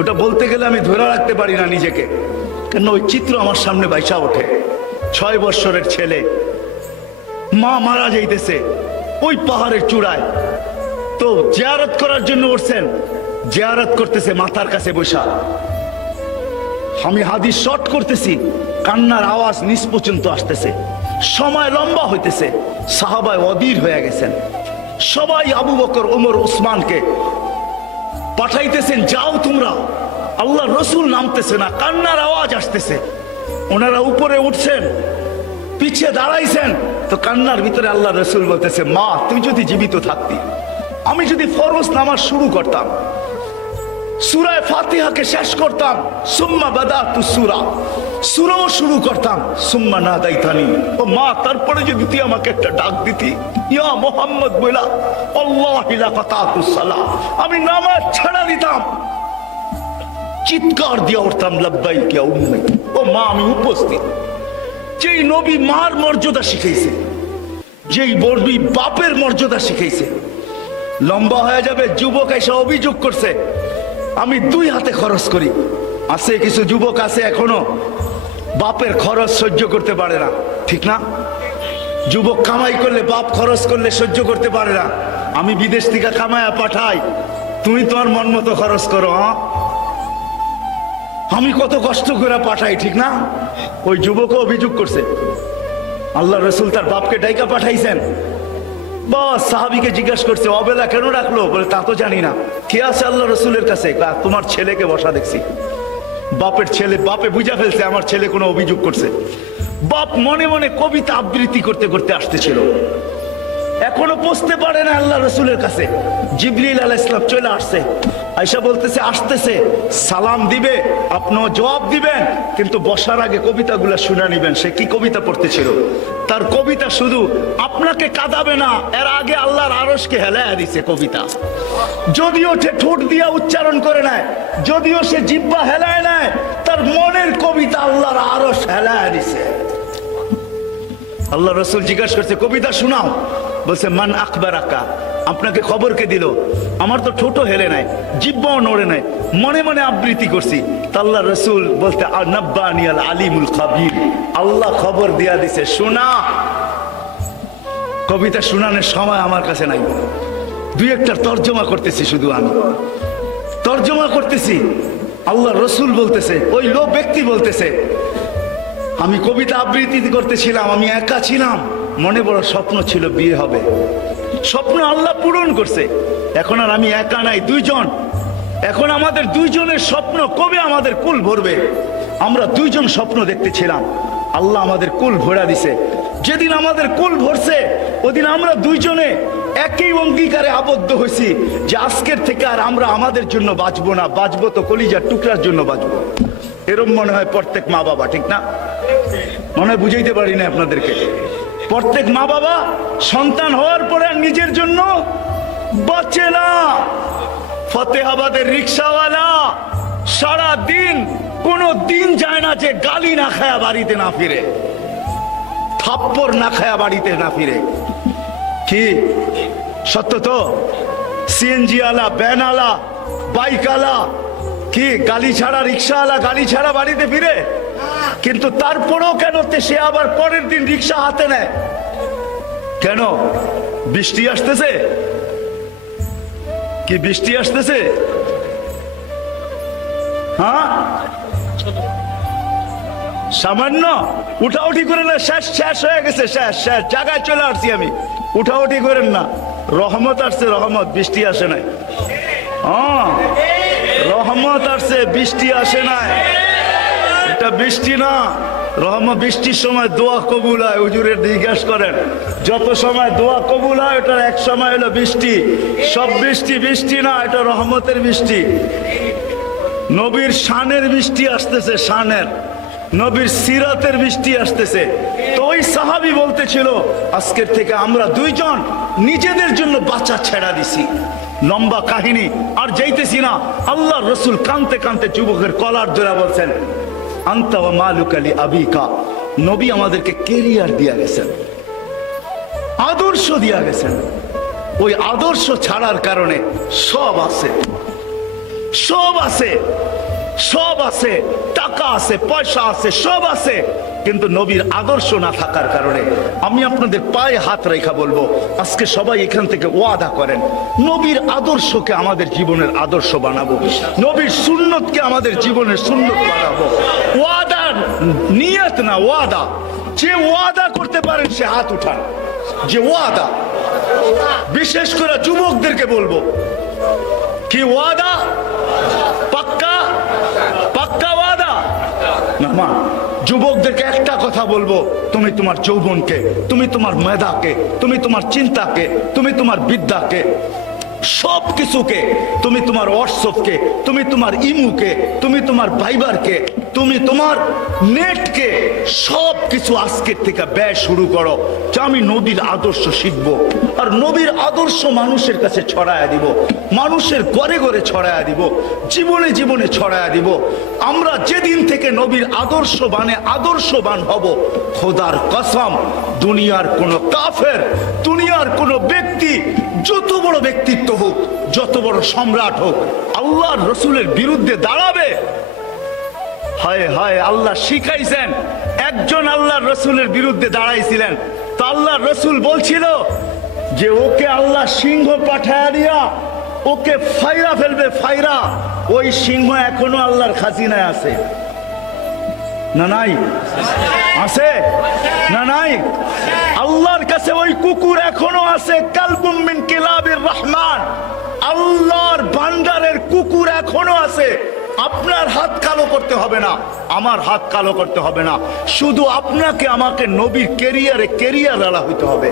ওটা বলতে গেলে আমি ধরে রাখতে পারি না নিজেকে, কেন ওই চিত্র আমার সামনে বাইসা ওঠে। 6 বৎসরের ছেলে, মা মারা যাইতেছে ওই পাহাড়ের চূড়ায়, তো জিয়ারত করার জন্য উঠছেন, জিয়ারত করতেছে মাথার কাছে বসা। আমি হাদিস শর্ট করতেছি, কান্নার আওয়াজ নিচ পর্যন্ত আসতেছে, সময় লম্বা হইতেছে, সাহাবায় অধীর হয়ে গেছেন। সবাই আবু বকর, ওমর, ওসমানকে পাঠাইতেছেন, যাও তোমরা। আল্লাহ রসুল নামতেছে না, কান্নার আওয়াজ আসতেছে। ওনারা উপরে উঠছেন, পিছিয়ে দাঁড়াইছেন, তো কান্নার ভিতরে আল্লাহ রসুল বলতেছে, মা তুই যদি জীবিত থাকতি, আমি যদি ফরজ নামাজ শুরু করতাম, সূরা ফাতিহাকে শেষ করতাম, সুম্মা বাদাতু সূরা, সূরাও শুরু করতাম, সুম্মা নাদাইতানি, ও মা তারপরে যদি তুই আমাকে একটা ডাক দিতি, ইয়া মুহাম্মদ বলা, আল্লাহি লা ফাতাতুস সালাহ, আমি নামাজ ছাড়া দিতাম, চিৎকার দিয়ে উঠতাম, লাব্বাইক ইয়া উম্মি, ও মা আমি উপস্থিত। যেই নবী মার মর্যাদা শিখাইছে, যেই নবী বাপের মর্যাদা শিখাইছে। লম্বা হয়ে যাবে, যুবক এসে অভিযোগ করছে, আমি 2 হাতে খরচ করি। আছে কিছু যুবক আছে এখনো বাপের খরচ সহ্য করতে পারে না, ঠিক না? যুবক কামাই করলে, বাপ খরচ করলে সহ্য করতে পারে না। আমি বিদেশ থেকে কামায়া পাঠাই, তুমি তোমার মন মতো খরচ করো। আমি কত কষ্ট করে পাঠাই, ঠিক না? ওই যুবকও অভিযোগ করছে, আল্লাহ রসুল তার বাপকে ডাইকা পাঠাইছেন। বাস সাহাবীকে জিজ্ঞাসা করছে, অবেলা কেন রাখলো? বলে তা তো জানি না। কে আছে আল্লাহ রসুলের কাছে? তোমার ছেলেকে বসা দেখছি। বাপের ছেলে, বাপে বুঝা ফেলছে আমার ছেলে কোনো অভিযোগ করছে। বাপ মনে মনে কবিতা আবৃত্তি করতে করতে আসতেছিল, এখনো পৌঁছতে পারে না আল্লাহ রসুলের কাছে। জিবরিল আলাইহিস সালাম চলে আসছে, আয়েশা বলতেছে আসতেছে, সালাম দিবে, আপনিও জবাব দিবেন, কিন্তু বসার আগে কবিতাগুলো শুনে নিবেন। সে কি কবিতা পড়তেছিল? তার কবিতা শুধু আপনাকে কাঁদাবে না, এর আগে আল্লাহর আরশকে হেলায়া দিছে কবিতা। যদিও সে ঠোঁট দিয়া উচ্চারণ করে নেয়, যদিও সে জিহ্বা হেলায় নেয়, তার মনের কবিতা আল্লাহর আরশ হেলায়া দিছে। আল্লাহ রসুল জিজ্ঞাসা করছে, কবিতা শোনাও। বলছে, মান আখবারাকা, আপনাকে খবর কে দিল? আমার তো ঠোঁটও হেলে নাই, জিহ্বাও নড়ে নাই, মনে মনে আবৃত্তি করছি। আল্লাহ রসুল বলতে, নাব্বানি আল আলিমুল খাবীর, আল্লাহ খবর দিয়া দিছে, শোনা। কবিতা শোনানোর সময় আমার কাছে নাই, 2-1টার তর্জমা করতেছি, শুধু আমি তর্জমা করতেছি। আল্লাহ রসুল বলতেছে, ওই লোক ব্যক্তি বলতেছে, আমি কবিতা আবৃত্তি করতেছিলাম, আমি একা ছিলাম, মনে বড় স্বপ্ন ছিল বিয়ে হবে, স্বপ্ন আল্লাহ পূরণ করছে। এখন আর আমি একা নাই, 2 জন। এখন আমাদের 2 জনের স্বপ্ন কবে আমাদের কুল ভরবে? আমরা 2 জন স্বপ্ন দেখতেছিলাম, আল্লাহ আমাদের কুল ভরা দিছে। যেদিন আমাদের কুল ভরছে, ওদিন আমরা 2 জনে একই অঙ্গীকারে আবদ্ধ হয়েছি যে আজকের থেকে আর আমরা আমাদের জন্য বাঁচবো না, বাঁচবো তো কলিজার টুকরার জন্য বাঁচবো। এরম মনে হয় প্রত্যেক মা বাবা, ঠিক না? মনে হয় বুঝাইতে পারি না আপনাদেরকে। প্রত্যেক মা বাবা সন্তান হওয়ার পরে নিজের জন্য বাঁচে না। ফতেহাবাদের রিক্সাওয়ালা সারা দিন, কোনো দিন যায় না যে গালি না খায়া বাড়িতে না ফিরে, থাপ্পড় না খায়া বাড়িতে না ফিরে। কি সত্য তো? সিএনজি আলা, ভ্যান আলা, বাইক আলা, কি গালি ছাড়া, রিক্সাওয়ালা গালি ছাড়া বাড়িতে ফিরে? কিন্তু তারপরেও কেন সে আবার পরের দিন রিক্সা হাতে নেয়? কেন? বৃষ্টি আসতেছে, কি বৃষ্টি আসতেছে? হ্যাঁ, সামান্য উঠাউঠি করে না, শেষ শেষ হয়ে গেছে, শেষ শেষ জায়গায় চলে আসছি আমি। উঠাউঠি করেন না, রহমত আসছে, রহমত, বৃষ্টি আসে নাই। হ্যাঁ, রহমত আসছে, বৃষ্টি আসে নাই। এটা বৃষ্টি না, রহমত। বৃষ্টির সময় দোয়া কবুল হয়, হুজুরের জিজ্ঞাসা করেন, যত সময় দোয়া কবুল হয় ওটার এক সময় হলো বৃষ্টি। সব বৃষ্টি বৃষ্টি না, এটা রহমতের বৃষ্টি। নবীর শানের বৃষ্টি আসতেছে, শানের। নবীর সিরাতের বৃষ্টি আসতেছে। তো ওই সাহাবী বলতেছিল আজকের থেকে আমরা দুইজন নিজেদের জন্য বাচ্চা ছেড়া দিছি। লম্বা কাহিনী আর যাইতেছি না। আল্লাহ রসুল কানতে কানতে যুবকের কলার ধরে বলছেন, আনতা ওয়া মালুকা লি আবিকা। নবী আমাদেরকে কেরিয়ার দিয়া গেছেন, আদর্শ দিয়া গেছেন। ওই আদর্শ ছাড়ার কারণে সব আছে, সব আছে, সব আছে, টাকা আছে, পয়সা আছে, সব আছে, কিন্তু নবীর আদর্শ না থাকার কারণে। আমি আপনাদের পায়ে হাত রেখা বলবো, আজকে সবাই এখান থেকে ওয়াদা করেন, নবীর আদর্শকে আমাদের জীবনের আদর্শ বানাবো, নবীর সুন্নতকে আমাদের জীবনের সুন্নত বানাবো। ওয়াদা, নিয়ত না, ওয়াদা। যে ওয়াদা করতে পারেন সে হাত উঠান। যে ওয়াদা, বিশেষ করে যুবকদেরকে বলবো, কি ওয়াদা? পাক্কা, পাক্কা ওয়াদা না? মা যুবকদেরকে একটা কথা বলবো, তুমি তোমার যৌবনকে, তুমি তোমার মেধাকে, তুমি তোমার চিন্তাকে, তুমি তোমার বিদ্যাকে, সব কিছুকে, তুমি তোমার হোয়াটসঅ্যাপকে, তুমি তোমার ইমুকে, তুমি তোমার ভাইবারকে, তুমি তোমার নেটকে, সব কিছু আজকের থেকে ব্যয় শুরু করো যে আমি নবীর আদর্শ শিখবো। আর নবীর আদর্শ মানুষের কাছে ছড়ায়া দিব, মানুষের ঘরে ঘরে ছড়ায়া দিব, জীবনে জীবনে ছড়ায়া দিব। আমরা যেদিন থেকে নবীর আদর্শবান হব, খোদার কসম, দুনিয়ার কোন কাফের, দুনিয়ার কোন ব্যক্তি, যত বড় ব্যক্তিত্ব হোক, যত বড় সম্রাট হোক, আল্লাহর রসুলের বিরুদ্ধে দাঁড়াবে। হায় হায়, আল্লাহ শিখাইছেন, একজন আল্লাহর রসুলের বিরুদ্ধে দাঁড়াইছিলেন, তো আল্লাহর রসুল বলছিল যে ওকে আল্লাহ সিংহ পাঠায়া দিয়া ওকে ফাইরা ফেলবে, ফাইরা। ওই সিংহ এখনো আল্লাহর খাজিনায় আছে না নাই? আছে না নাই? আল্লাহর কাছে ওই কুকুর এখনো আছে, কালবুম মিন কিলাবির রহমান। আল্লাহর ভান্ডারের কুকুর এখনো আছে। আপনার হাত কালো করতে হবে না, আমার হাত কালো করতে হবে না, শুধু আপনাকে আমাকে নবীর কেরিয়ার আলা হইতে হবে,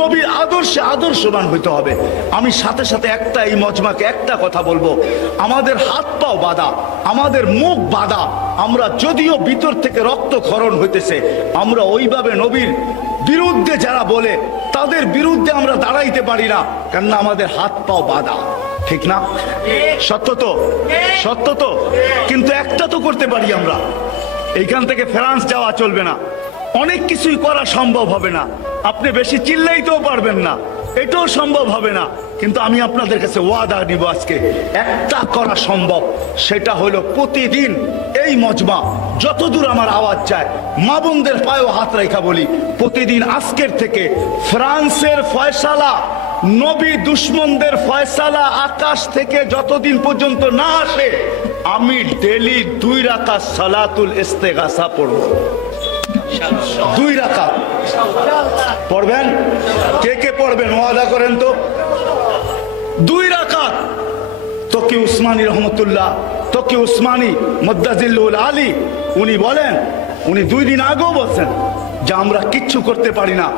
নবীর আদর্শে আদর্শবান হইতে হবে। আমি সাথে সাথে একটা, এই মজমাকে একটা কথা বলবো, আমাদের হাত পাও বাঁধা, আমাদের মুখ বাঁধা, আমরা যদিও ভিতর থেকে রক্তক্ষরণ হইতেছে, আমরা ওইভাবে নবীর বিরুদ্ধে যারা বলে তাদের বিরুদ্ধে আমরা দাঁড়াইতে পারি না, কেননা আমাদের হাত পাও বাঁধা। ঠিক না? সত্য তো, সত্য তো। কিন্তু একটা তো করতে পারি আমরা, এইখান থেকে ফ্রান্স যাওয়া চলবে না, অনেক কিছুই করা সম্ভব হবে না, আপনি বেশি চিল্লাইতেও পারবেন না, এটাও সম্ভব হবে না। কিন্তু আমি আপনাদের কাছে ওয়াদা নিব, আজকে একটা করা সম্ভব, সেটা হলো প্রতিদিন এই মজমা, যতদূর আমার আওয়াজ যায়, মা বোনদের পায়েও হাত রেখা বলি, প্রতিদিন আজকের থেকে ফ্রান্সের ফয়সালা, নবী দুশ্মনদের ফয়সালা আকাশ থেকে যতদিন পর্যন্ত না আসে, আমি ডেলি 2 রাকাত সালাতুল ইস্তেগাসা পড়ব। 2 রাকাত পড়বেন? কে কে পড়বেন ওয়াদা করেন তো? 2 রাকাত। তকি উসমানী রহমতুল্লাহ, তকি উসমানী মুদ্দাজিল্লুল আলী, উনি বলেন, উনি 2 দিন আগেও বলছেন যে আমরা কিচ্ছু করতে পারি না,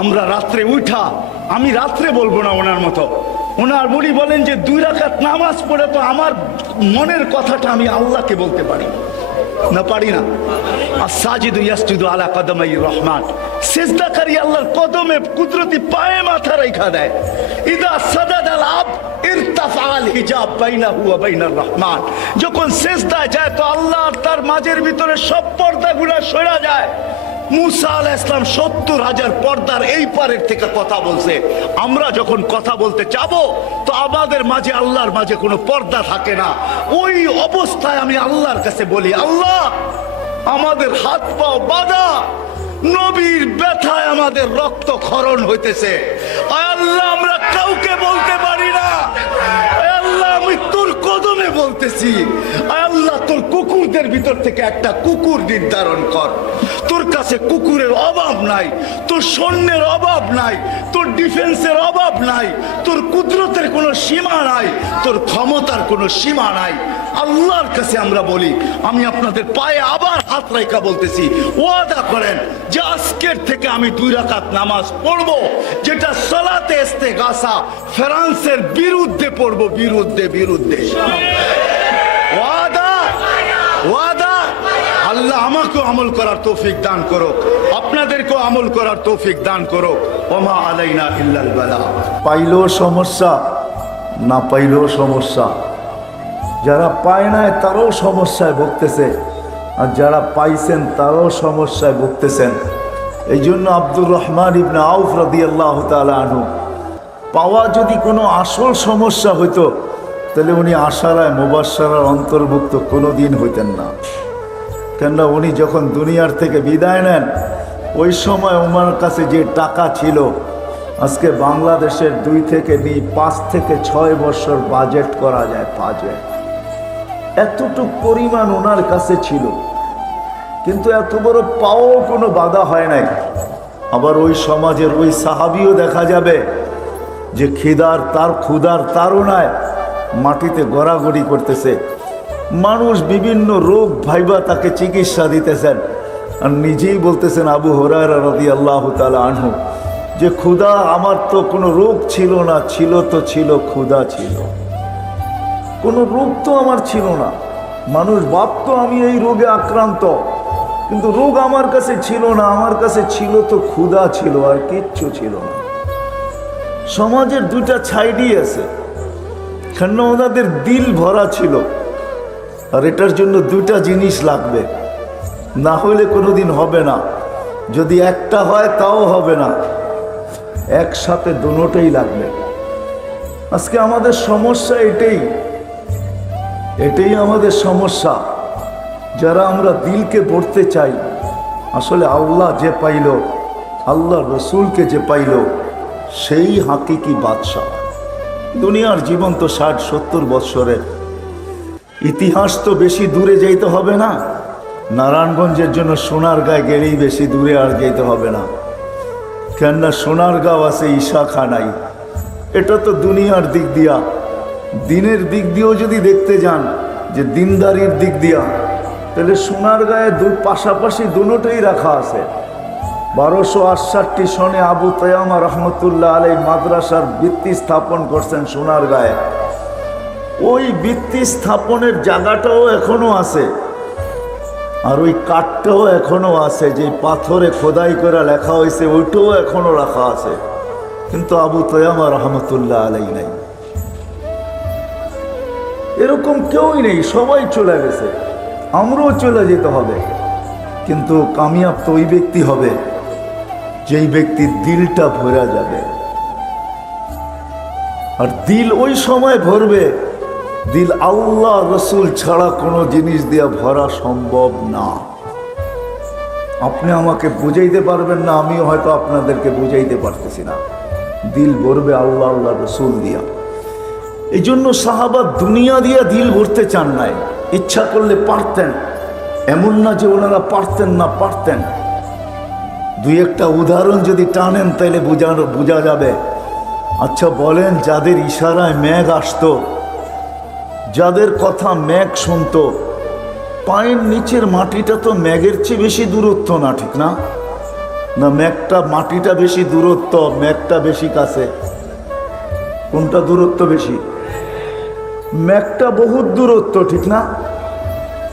আমরা রাত্রে উঠা, আমি রাত্রে বলবো না ওনার মতো, ওনার বুড়ি বলেন যে 2 রাকাত নামাজ পড়ে তো আমার মনের কথাটা আমি আল্লাহকে বলতে পারি না, পারি না। আস-সাজিদু ইয়াসজুদু আলা কদমাই রহমান, সিজদাকারী আল্লাহর কদমে কুদরতি পায়ে মাথা রাখা দেয়। ইদা সাজাদাল আবদ ইরতাফাল হিজাব বাইনাহু ওয়া বাইনার রহমান, যখন সিজদায় যায় তো আল্লাহ আর তার মাঝের ভিতরে সব পর্দাগুলো সরে যায়। মুসা আলাইহিস সালাম 70,000 পর্দার এই পারের থেকে কথা বলছে। আমরা যখন কথা বলতে যাবো তো আমাদের মাঝে আল্লাহর মাঝে কোনো পর্দা থাকে না। ওই অবস্থায় আমি আল্লাহর কাছে বলি, আল্লাহ আমাদের হাত পাও বাঁধা, নবীর ব্যথায় আমাদের রক্ত ক্ষরণ হইতেছে, আল্লাহ আমরা কাউকে বলতে পারি না, আল্লাহ আমি তোর কদমে বলতেছি, আল্লাহ তোর কুকুরদের ভিতর থেকে একটা কুকুর নির্ধারণ কর। তোর কাছে কুকুরের অভাব নাই, তোর সৈন্যের অভাব নাই, তোর ডিফেন্সের অভাব নাই, তোর কুদরতের কোনো সীমা নাই, তোর ক্ষমতার কোনো সীমা নাই। আল্লাহর কাছে আমরা বলি, আমি আপনাদের পায়ে আবার হাত রেখা বলতেছি, ওয়াদা করেন যে আজকের থেকে আমি 2 রাকাত নামাজ পড়বো, যেটা সালাতে ইস্তেগাসা ফ্রান্সের বিরুদ্ধে পড়বো, বিরুদ্ধে। ওয়াদা, ওয়াদা। আল্লাহ আল্লাহ আমাকেও আমল করার তৌফিক দান করো, আপনাদেরকেও আমল করার তৌফিক দান করো। ওমা আলাইনা ইল্লাল বালা। পাইলেও সমস্যা, না পাইলেও সমস্যা। যারা পায় নাই তারাও সমস্যায় ভুগতেছে, আর যারা পাইছেন তারাও সমস্যায় ভুগতেছেন। এই জন্য আব্দুর রহমান ইবনে আউফ রাদিয়াল্লাহু তাআলা আনহু, পাওয়া যদি কোনো আসল সমস্যা হইতো তাহলে উনি আশারায় মুবাশশারার অন্তর্ভুক্ত কোনো দিন হইতেন না। কেননা উনি যখন দুনিয়ার থেকে বিদায় নেন, ওই সময় ওনার কাছে যে টাকা ছিল, আজকে বাংলাদেশের 5 থেকে 6 বছর বাজেট করা যায়। বাজেট এতটুক পরিমাণ ওনার কাছে ছিল, কিন্তু এত বড় পাওয়াও কোনো বাধা হয় নাই। আবার ওই সমাজের ওই সাহাবিও দেখা যাবে যে ক্ষুধার তাড়নায় মাটিতে গড়াগড়ি করতেছে, মানুষ বিভিন্ন রোগ ভাইবা তাকে চিকিৎসা দিতেছেন, আর নিজেই বলতেছেন আবু হুরায়রা রাদিয়াল্লাহু তাআলা আনহু যে ক্ষুধা, আমার তো কোনো রোগ ছিল না, ছিল ক্ষুধা ছিল, কোনো রোগ তো আমার ছিল না। মানুষ ভাবতো আমি এই রোগে আক্রান্ত, কিন্তু রোগ আমার কাছে ছিল না, আমার কাছে ছিল তো ক্ষুধা ছিল, আর কিচ্ছু ছিল না। সমাজের দুইটা ছাইডই আছে, কেন ওনাদের দিল ভরা ছিল, আর এটার জন্য দুইটা জিনিস লাগবে, না হলে কোনোদিন হবে না। যদি একটা হয় তাও হবে না, একসাথে দুটোই লাগবে। আজকে আমাদের সমস্যা এটাই আমাদের সমস্যা। যারা আমরা দিলকে ভরতে চাই, আসলে আল্লাহ যে পাইল, আল্লাহ রসুলকে যে পাইল, সেই হাকিকি বাদশাহ। দুনিয়ার জীবন তো 60-70 বৎসরের, ইতিহাস তো বেশি দূরে যাইতে হবে না। নারায়ণগঞ্জের জন্য সোনারগাঁয়ে গেলেই বেশি দূরে আর যেতে হবে না, কেননা সোনারগাঁও আছে ঈশাখানাই। এটা তো দুনিয়ার দিক দিয়া। দিনের দিক দিয়েও যদি দেখতে যান, যে দিনদারির দিক দিয়া, তাহলে সোনারগাঁয়ে পাশাপাশি দুটোই রাখা আছে। 1268 সনে আবু তায়ামা রহমতুল্লাহ আলাই মাদ্রাসার ভিত্তি স্থাপন করছেন সোনারগাঁয়ে। ওই ভিত্তি স্থাপনের জায়গাটাও এখনো আছে, আর ওই কাঠটাও এখনো আছে, যে পাথরে খোদাই করে লেখা হয়েছে, ওইটাও এখনো রাখা আছে, কিন্তু আবু তায়ামা রহমতুল্লাহ আলাই নাই। এরকম কেউই নেই, সবাই চলে গেছে, আমরাও চলে যেতে হবে। কিন্তু কামিয়াব তো ওই ব্যক্তি হবে যেই ব্যক্তির দিলটা ভরা যাবে। আর দিল ওই সময় ভরবে, দিল আল্লাহ রসুল ছাড়া কোনো জিনিস দিয়া ভরা সম্ভব না। আপনি আমাকে বুঝাইতে পারবেন না, আমিও হয়তো আপনাদেরকে বুঝাইতে পারতেছি না। দিল ভরবে আল্লাহ রসুল দিয়া। এই জন্য সাহাবা দুনিয়া দিয়া দিল ভরতে চান নাই, ইচ্ছা করলে পারতেন, এমন না যে ওনারা পারতেন না, পারতেন। দুই একটা উদাহরণ যদি টানেন তাইলে বোঝা যাবে। আচ্ছা বলেন, যাদের ইশারায় মেঘ আসতো, যাদের কথা মেঘ শুনতো, পায়ের নিচের মাটিটা তো মেঘের চেয়ে বেশি দূরত্ব না, ঠিক না? না মাটিটা বেশি দূরত্ব, মেঘটা বেশি কাছে? কোনটা দূরত্ব বেশি? মেঘটা বহুত দূরত্ব, ঠিক না?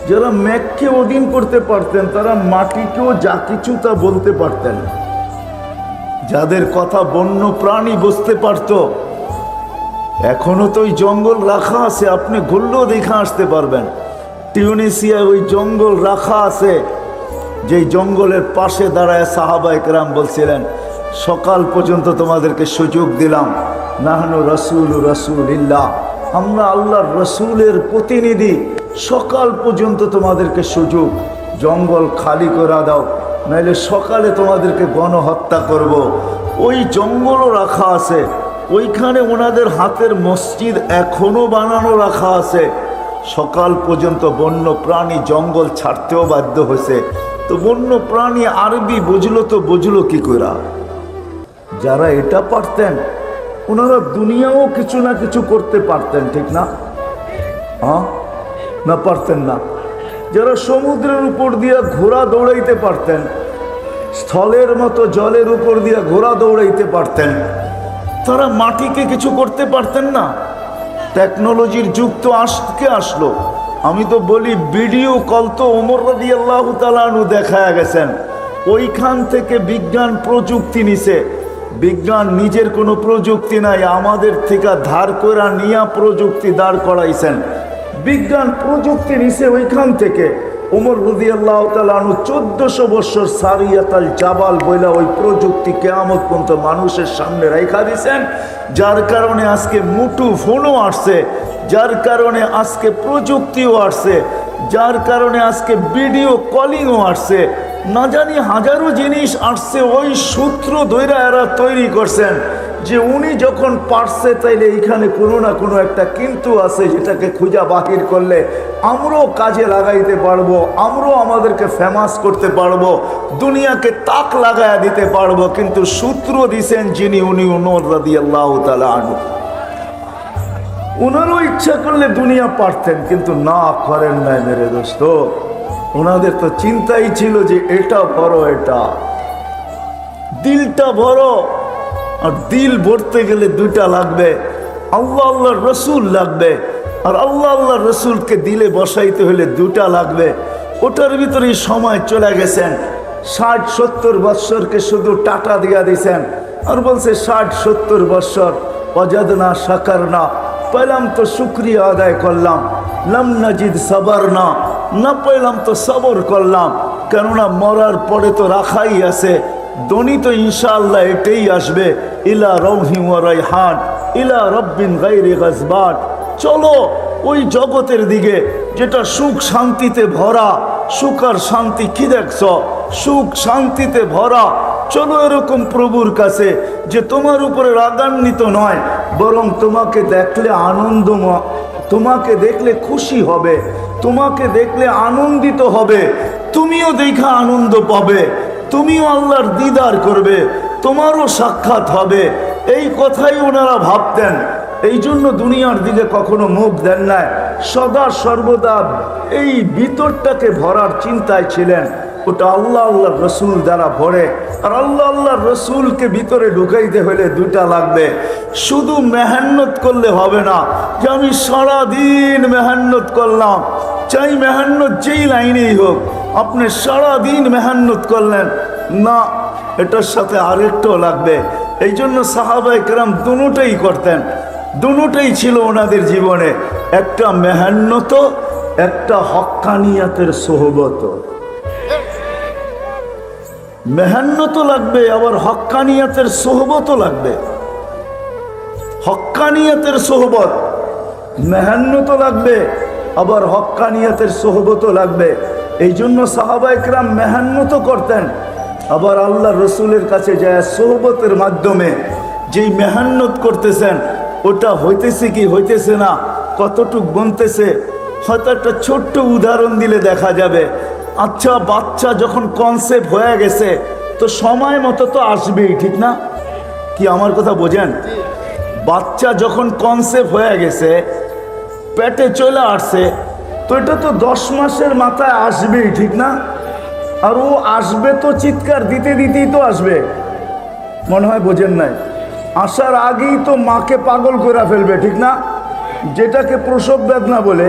যারা মেঘকে অধীন করতে পারতেন, তারা মাটিকেও যা কিছু তা বলতে পারতেন। যাদের কথা বন্য প্রাণী বুঝতে পারত, এখনো তো ওই জঙ্গল রাখা আছে, আপনি ঘুরলেও দেখে আসতে পারবেন। টিউনিসিয়ায় ওই জঙ্গল রাখা আছে, যেই জঙ্গলের পাশে দাঁড়ায় সাহাবায়ে কেরাম বলছিলেন, সকাল পর্যন্ত তোমাদেরকে সুযোগ দিলাম, নাহনু রাসূলুল্লাহ, আমরা আল্লাহর রসুলের প্রতিনিধি, সকাল পর্যন্ত তোমাদেরকে সুযোগ, জঙ্গল খালি করে দাও, নাইলে সকালে তোমাদেরকে গণহত্যা করব। ওই জঙ্গলও রাখা আছে, ওইখানে ওনাদের হাতের মসজিদ এখনো বানানো রাখা আছে। সকাল পর্যন্ত বন্য প্রাণী জঙ্গল ছাড়তেও বাধ্য হয়েছে। তো বন্য প্রাণী আরবি বুঝলো কি করে? যারা এটা পারতেন, ওনারা দুনিয়াও কিছু না কিছু করতে পারতেন, ঠিক না? না পারতেন না? যারা সমুদ্রের উপর দিয়ে ঘোড়া দৌড়াইতে পারতেন, স্থলের মতো জলের উপর দিয়ে ঘোড়া দৌড়াইতে পারতেন, তারা মাটিকে কিছু করতে পারতেন না? টেকনোলজির যুগ তো আজকে আসলো, আমি তো বলি ভিডিও কল তো ওমর রাদিয়াল্লাহু তাআলা আনহু দেখায়া গেছেন, ওইখান থেকে বিজ্ঞান প্রযুক্তি নিছে। বিজ্ঞান নিজের কোনো প্রযুক্তি নাই, আমাদের থেকে ধার করে নিয়া প্রযুক্তি দাঁড় করাইছেন। বিজ্ঞান প্রযুক্তি নিছে ওইখান থেকে। ওমর রাদিয়াল্লাহু তাআলা আনহু 1400 বছর সারিয়াতাল জাবাল বইলা ওই প্রযুক্তি কিয়ামত পর্যন্ত মানুষের সামনে রাইখা দিয়েছেন, যার কারণে আজকে মুঠো ফোনও আসছে, যার কারণে আজকে প্রযুক্তিও আসছে, যার কারণে আজকে ভিডিও কলিংও আসছে, না জানি হাজারো জিনিস আসছে। ওই সূত্র ধইরা এরা তৈরি করছেন যে উনি যখন পারছে তাইলে এইখানে কোনো না কোনো একটা কিন্তু আছে, যেটাকে খুঁজা বাহির করলে আমরাও কাজে লাগাইতে পারবো, আমরাও আমাদেরকে ফেমাস করতে পারবো, দুনিয়াকে তাক লাগায়া দিতে পারবো। কিন্তু সূত্র দিছেন যিনি, উনি ওমর রাদিয়াল্লাহু তাআলা আনহু। ওনারও ইচ্ছা করলে দুনিয়া পারতেন, কিন্তু না করেন নাই মেরে দোস্ত। ওনাদের তো চিন্তাই ছিল যে এটা বড়, এটা দিলটা বড়, আর দিল ভরতে গেলে দুইটা লাগবে, আল্লাহ আল্লাহর রসুল লাগবে, আর আল্লাহ আল্লাহর রসুলকে দিলে বসাইতে হলে দুটা লাগবে। ওটার ভিতরেই সময় চলে গেছেন। 60-70 বৎসরকে শুধু টাটা দিয়া দিয়েছেন, আর বলছে 60-70 বৎসর ওয়াজাদনা শাকারনা, পেলাম তো শুক্রিয়া আদায় করলাম, লাম নাজিদ সাবারনা, না পেলাম তো সবর করলাম। কেননা মরার পরে তো রাখাই আছে, দনি তো ইনশাআল্লাহ এটাই আসবে, ইলা রৌহি ওয়া রাইহান ইলা রব্বিন গায়রি গাজবান। চলো ওই জগতের দিকে যেটা সুখ শান্তিতে ভরা। সুখ আর শান্তি কি দেখছ? সুখ শান্তিতে ভরা। চলো এরকম প্রভুর কাছে যে তোমার উপরে রাগান্বিত নয়, বরং তোমাকে দেখলে আনন্দময়, তোমাকে দেখলে খুশি হবে, তোমাকে দেখলে আনন্দিত হবে, তুমিও দেখা আনন্দ পাবে, তুমিও আল্লাহর দিদার করবে, তোমারও সাক্ষাৎ হবে। এই কথাই ওনারা ভাবতেন। এই জন্য দুনিয়ার দিকে কখনো মুখ দেন নাই, সদা সর্বদা এই ভিতরটাকে ভরার চিন্তায় ছিলেন। ওটা আল্লাহ আল্লাহর রসুল দ্বারা ভরে, আর আল্লাহ আল্লাহর রসুলকে ভিতরে ঢুকাইতে হলে দুইটা লাগবে। শুধু মেহান্নত করলে হবে না যে আমি সারাদিন মেহান্নত করলাম, চাই মেহান্নত যেই লাইনেই হোক, আপনি সারাদিন মেহান্নত করলেন না, এটার সাথে আরেকটাও লাগবে। এই জন্য সাহাবায়ে কেরাম দুটোই করতেন, দুটোই ছিল ওনাদের জীবনে, একটা মেহান্নত, একটা হক্কানিয়াতের সোহবত। মেহান্নতও লাগবে, আবার হক্কানিয়াতের সোহবতও লাগবে। হক্কানিয়াতের সোহবত, মেহান্নতও লাগবে, আবার হক্কানিয়াতের সোহবতও লাগবে। এই জন্য সাহাবায়ে কেরাম মেহান্নতও করতেন, আবার আল্লাহ রসুলের কাছে যায় সোহবতের মাধ্যমে যেই মেহান্নত করতেছেন ওটা হইতেছে কি হইতেছে না, কতটুক বনতেছে। হয়তো একটা ছোট্ট উদাহরণ দিলে দেখা যাবে। আচ্ছা, বাচ্চা যখন কনসেপ্ট হয়ে গেছে তো সময় মতো তো আসবেই, ঠিক না? কি আমার কথা বোঝেন? বাচ্চা যখন কনসেপ্ট হয়ে গেছে, পেটে চলে আসছে, তো এটা তো 10 মাসের মাথায় আসবেই, ঠিক না? আর ও আসবে তো চিৎকার দিতে দিতেই তো আসবে, মনে হয় বোঝেন নাই। আসার আগেই তো মাকে পাগল করে ফেলবে, ঠিক না? যেটাকে প্রসব বেদনা বলে,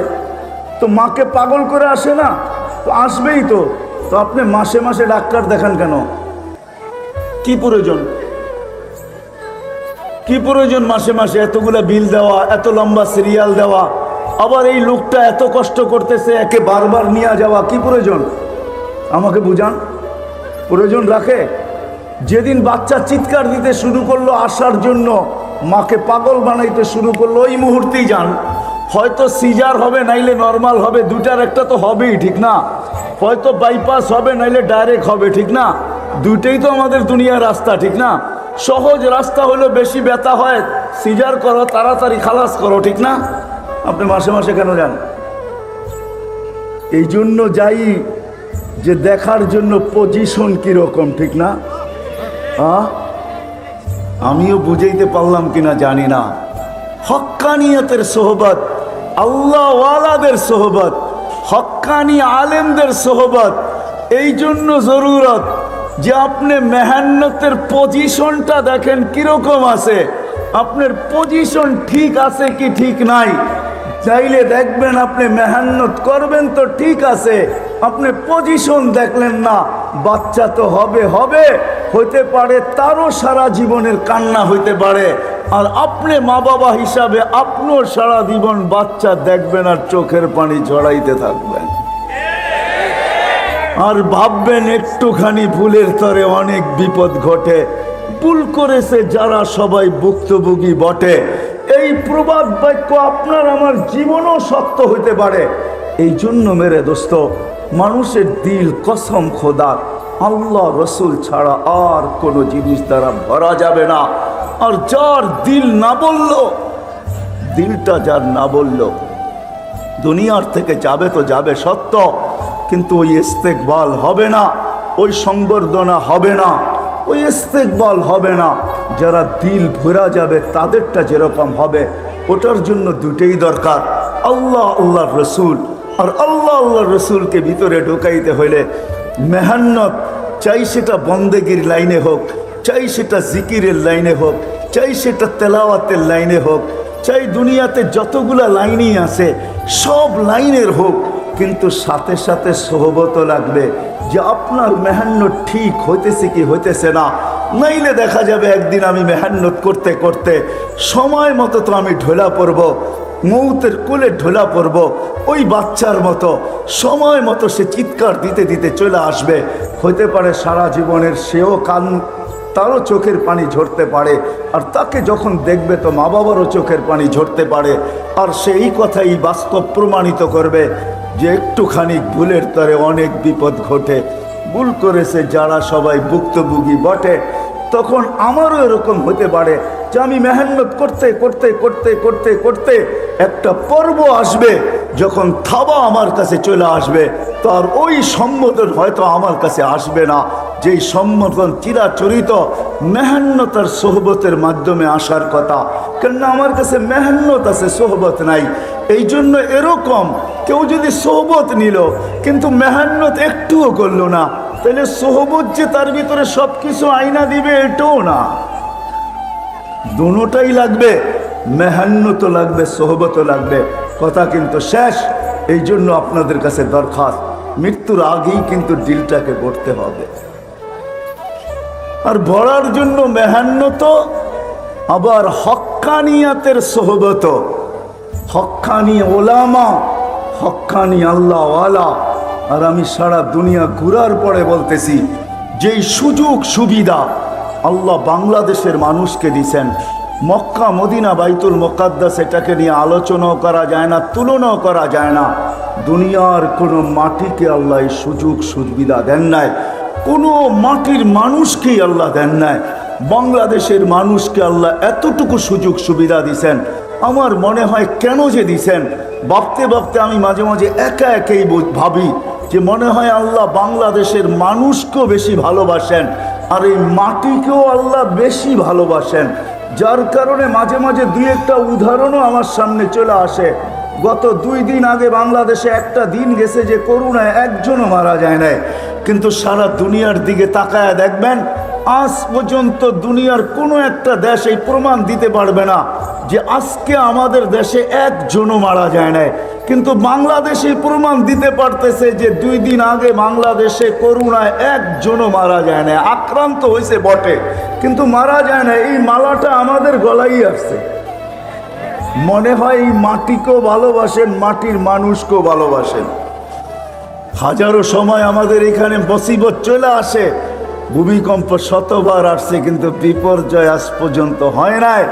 তো মাকে পাগল করে আসে না, তো আসবেই তো। তো আপনি মাসে মাসে ডাক্তার দেখান কেন? কি প্রয়োজন? কি প্রয়োজন মাসে মাসে এতগুলা বিল দেওয়া, এত লম্বা সিরিয়াল দেওয়া, আবার এই লোকটা এত কষ্ট করতেছে, একে বারবার নিয়ে যাওয়া, কি প্রয়োজন? আমাকে বুঝান, প্রয়োজন রাখে? যেদিন বাচ্চা চিৎকার দিতে শুরু করলো আসার জন্য, মাকে পাগল বানাইতে শুরু করলো, ওই মুহূর্তেই যান। হয়তো সিজার হবে, নাইলে নর্মাল হবে, দুটার একটা তো হবেই, ঠিক না? হয়তো বাইপাস হবে, নাইলে ডাইরেক্ট হবে, ঠিক না? দুইটাই তো আমাদের দুনিয়ার রাস্তা, ঠিক না? সহজ রাস্তা হলো বেশি ব্যথা হয়, সিজার করো, তাড়াতাড়ি খালাস করো, ঠিক না? আপনি মাসে মাসে কেন যান? এই জন্য যাই যে দেখার জন্য পজিশন কিরকম, ঠিক না? আমিও বুঝাইতে পারলাম কিনা জানি না। হক্কানিয়াতের সোহবত, আল্লাহওয়ালাদের সোহবত, হক্কানি আলেমদের সোহবত, এই জন্য জরুরত যে আপনি মেহান্নতের পজিশনটা দেখেন কিরকম আছে, আপনার পজিশন ঠিক আছে কি ঠিক নাই। চাইলে দেখবেন আপনি মেহনত করবেন তো ঠিক আছে, আপনি পজিশন দেখলেন না, বাচ্চা তো হবে হবে, হইতে পারে তারও সারা জীবনের কান্না হইতে পারে, আর আপনি মা বাবা হিসাবে আপনিও সারা জীবন বাচ্চা দেখবেন আর চোখের পানি ঝরাইতে থাকবেন, আর ভাববেন একটুখানি ভুলের তরে অনেক বিপদ ঘটে। ভুল করেছে যারা সবাই ভুক্তভোগী বটে। এই প্রবাদ বাক্য আপনার আমার জীবনও সত্য হইতে পারে। এই জন্য মেরে দোস্ত, মানুষের দিল কসম খোদা আল্লাহ রসুল ছাড়া আর কোনো জিনিস দ্বারা ভরা যাবে না। আর যার দিল না বলল, দিলটা যার না বলল, দুনিয়ার থেকে যাবে তো যাবে সত্য, কিন্তু ওই ইস্তেকবাল হবে না, ওই সংবর্ধনা হবে না, ওই ইস্তেকবাল হবে না। যারা দিল ভরা যাবে তাদেরটা যেরকম হবে, ওটার জন্য দুটেই দরকার, আল্লাহ আল্লাহর রসুল। আর আল্লাহ আল্লাহর রসুলকে ভিতরে ঢুকাইতে হইলে মেহনত, চাই সেটা বন্দেগীর লাইনে হোক, চাই সেটা জিকিরের লাইনে হোক, চাই সেটা তেলাওয়াতের লাইনে হোক, চাই দুনিয়াতে যতগুলা লাইনই আছে সব লাইনের হোক, কিন্তু সাথে সাথে সোহবত লাগবে যে আপনার মেহনত ঠিক হইতেছে কি হইতেছে না। নাইলে দেখা যাবে একদিন আমি মেহনত করতে করতে সময় মতো তো আমি ঢোলা পড়ব, মৌতের কোলে ঢোলা পড়ব, ওই বাচ্চার মতো সময় মতো সে চিৎকার দিতে দিতে চলে আসবে। হইতে পারে সারা জীবনের সেও কান, তারও চোখের পানি ঝরতে পারে, আর তাকে যখন দেখবে তো মা বাবারও চোখের পানি ঝরতে পারে। আর সেই কথাই বাস্তব প্রমাণিত করবে যে একটুখানি ভুলের তরে অনেক বিপদ ঘটে। ভুল করেছে যারা সবাই ভুক্তভোগী বটে, তখন আমারও এরকম হতে পারে যে আমি মেহনত করতে করতে করতে করতে করতে একটা পর্ব আসবে যখন থাবা আমার কাছে চলে আসবে, তো আর ওই সম্বোধন হয়তো আমার কাছে আসবে না, যেই সম্বোধন চিরাচরিত মেহনত আর সোহবতের মাধ্যমে আসার কথা। কেননা আমার কাছে মেহনত আছে, সোহবত নাই। এই জন্য এরকম কেউ যদি সোহবত নিল কিন্তু মেহনত একটুও করলো না, তাহলে সোহবত যে তার ভিতরে সব কিছু আইনা দিবে এটাও না, দুটোটাই লাগবে, মেহনতও লাগবে, সোহবতও লাগবে। কথা কিন্তু শেষ। এই জন্য আপনাদের কাছে দরখাস্ত, মৃত্যুর আগেই কিন্তু দিলটাকে গড়তে হবে। আর ভরার জন্য মেহনত, আবার হক্কানিয়াতের সোহবত, হক্কানি ওলামা, হক্কানি আল্লাহওয়ালা। আর আমি সারা দুনিয়া ঘুরার পরে বলতেছি, যেই সুযোগ সুবিধা আল্লাহ বাংলাদেশের মানুষকে দিছেন, মক্কা মদিনা বাইতুল মুকাদ্দাস, এটাকে নিয়ে আলোচনাও করা যায় না, তুলনাও করা যায় না। দুনিয়ার কোনো মাটিকে আল্লাহ এই সুযোগ সুবিধা দেন নাই, কোনো মাটির মানুষকেই আল্লাহ দেন নাই। বাংলাদেশের মানুষকে আল্লাহ এতটুকু সুযোগ সুবিধা দিছেন। আমার মনে হয় কেন যে দিছেন, ভাবতে ভাবতে আমি মাঝে মাঝে একা একাই ভাবি যে মনে হয় আল্লাহ বাংলাদেশের মানুষকেও বেশি ভালোবাসেন, আর এই মাটিকেও আল্লাহ বেশি ভালোবাসেন। যার কারণে মাঝে মাঝে দুই একটা উদাহরণও আমার সামনে চলে আসে। গত 2 দিন আগে বাংলাদেশে একটা দিন গেছে যে করোনায় একজনও মারা যায় নাই, কিন্তু সারা দুনিয়ার দিকে তাকায় দেখবেন আজ পর্যন্ত দুনিয়ার কোনো একটা দেশ এই প্রমাণ দিতে পারবে না যে আজকে আমাদের দেশে একজনও মারা যায় নাই। কিন্তু বাংলাদেশে প্রমাণ দিতে পারতেছে যে 2 দিন আগে বাংলাদেশে করোনায় একজনও মারা যায় না, আক্রান্ত হয়েছে বটে কিন্তু মারা যায় না। এই মালাটা আমাদের গলায় আসছে। মনে হয় এই মাটিকেও ভালোবাসেন, মাটির মানুষকেও ভালোবাসেন। হাজারো সময় আমাদের এখানে মুসিবত চলে আসে, ভূমিকম্প শতবার আসছে কিন্তু বিপর্যয় আজ পর্যন্ত হয় নাই।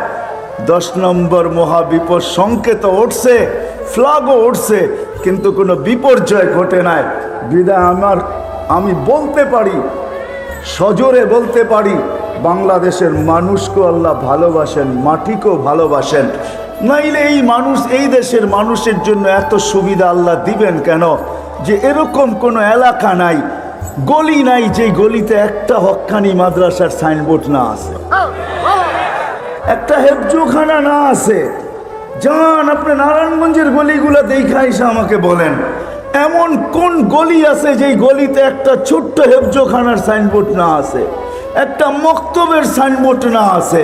10 নম্বর মহাবিপদ সংকেত উঠছে, ফ্ল্যাগও উঠছে, কিন্তু কোনো বিপর্যয় ঘটে নাই। বিদায় আমি বলতে পারি, সজোরে বলতে পারি, বাংলাদেশের মানুষকেও আল্লাহ ভালোবাসেন, মাটিকেও ভালোবাসেন। নাইলে এই মানুষ, এই দেশের মানুষের জন্য এত সুবিধা আল্লাহ দিবেন কেন যে এরকম কোনো এলাকা নাই, গলি নাই যে গলিতে একটা হক্কানি মাদ্রাসার সাইনবোর্ড না আছে, একটা হেফজোখানা না আছে। যান আপনি নারায়ণগঞ্জের গলিগুলো দেখা এসে আমাকে বলেন, এমন কোন গলি আছে যেই গলিতে একটা ছোট্ট হেফজোখানার সাইনবোর্ড না আছে, একটা মক্তবের সাইনবোর্ড না আছে,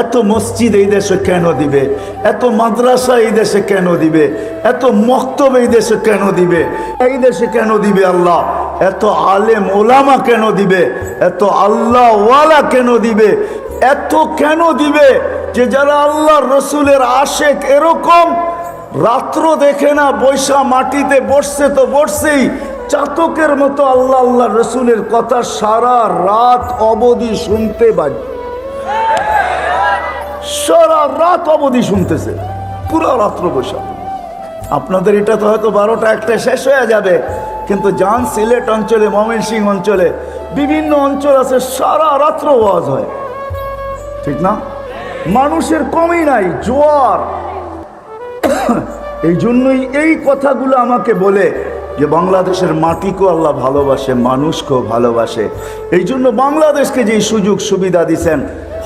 এত মসজিদ এই দেশে কেন দিবে, এত মাদ্রাসা এই দেশে কেন দিবে, এত মক্তব এই দেশে কেন দিবে, এই দেশে কেন দিবে আল্লাহ, এত আলেম ওলামা কেন দিবে, এত আল্লাহ ওয়ালা কেন দিবে, এত কেন দিবে যে যারা আল্লাহ রসুলের আশেক এরকম রাত্র দেখে না, বৈশা মাটিতে বসছে তো বসছেই, চাতকের মতো আল্লাহ আল্লাহ রসুলের কথা সারা রাত অবধি শুনতে বাজে, সারা রাত অবধি শুনতেছে, পুরো রাত্র বৈশা। আপনাদের এটা তো হয়তো 12টা 1টা শেষ হয়ে যাবে, কিন্তু যান সিলেট অঞ্চলে, ময়মনসিংহ অঞ্চলে, বিভিন্ন অঞ্চল আছে সারা রাত্র ওয়াজ হয়, ঠিক না? মানুষের কমই নাই, জোয়ার। এই জন্যই এই কথাগুলো আমাকে বলে যে বাংলাদেশের মাটিকেও আল্লাহ ভালোবাসে, মানুষকেও ভালোবাসে। এই জন্য বাংলাদেশকে যে সুযোগ সুবিধা দিছেন,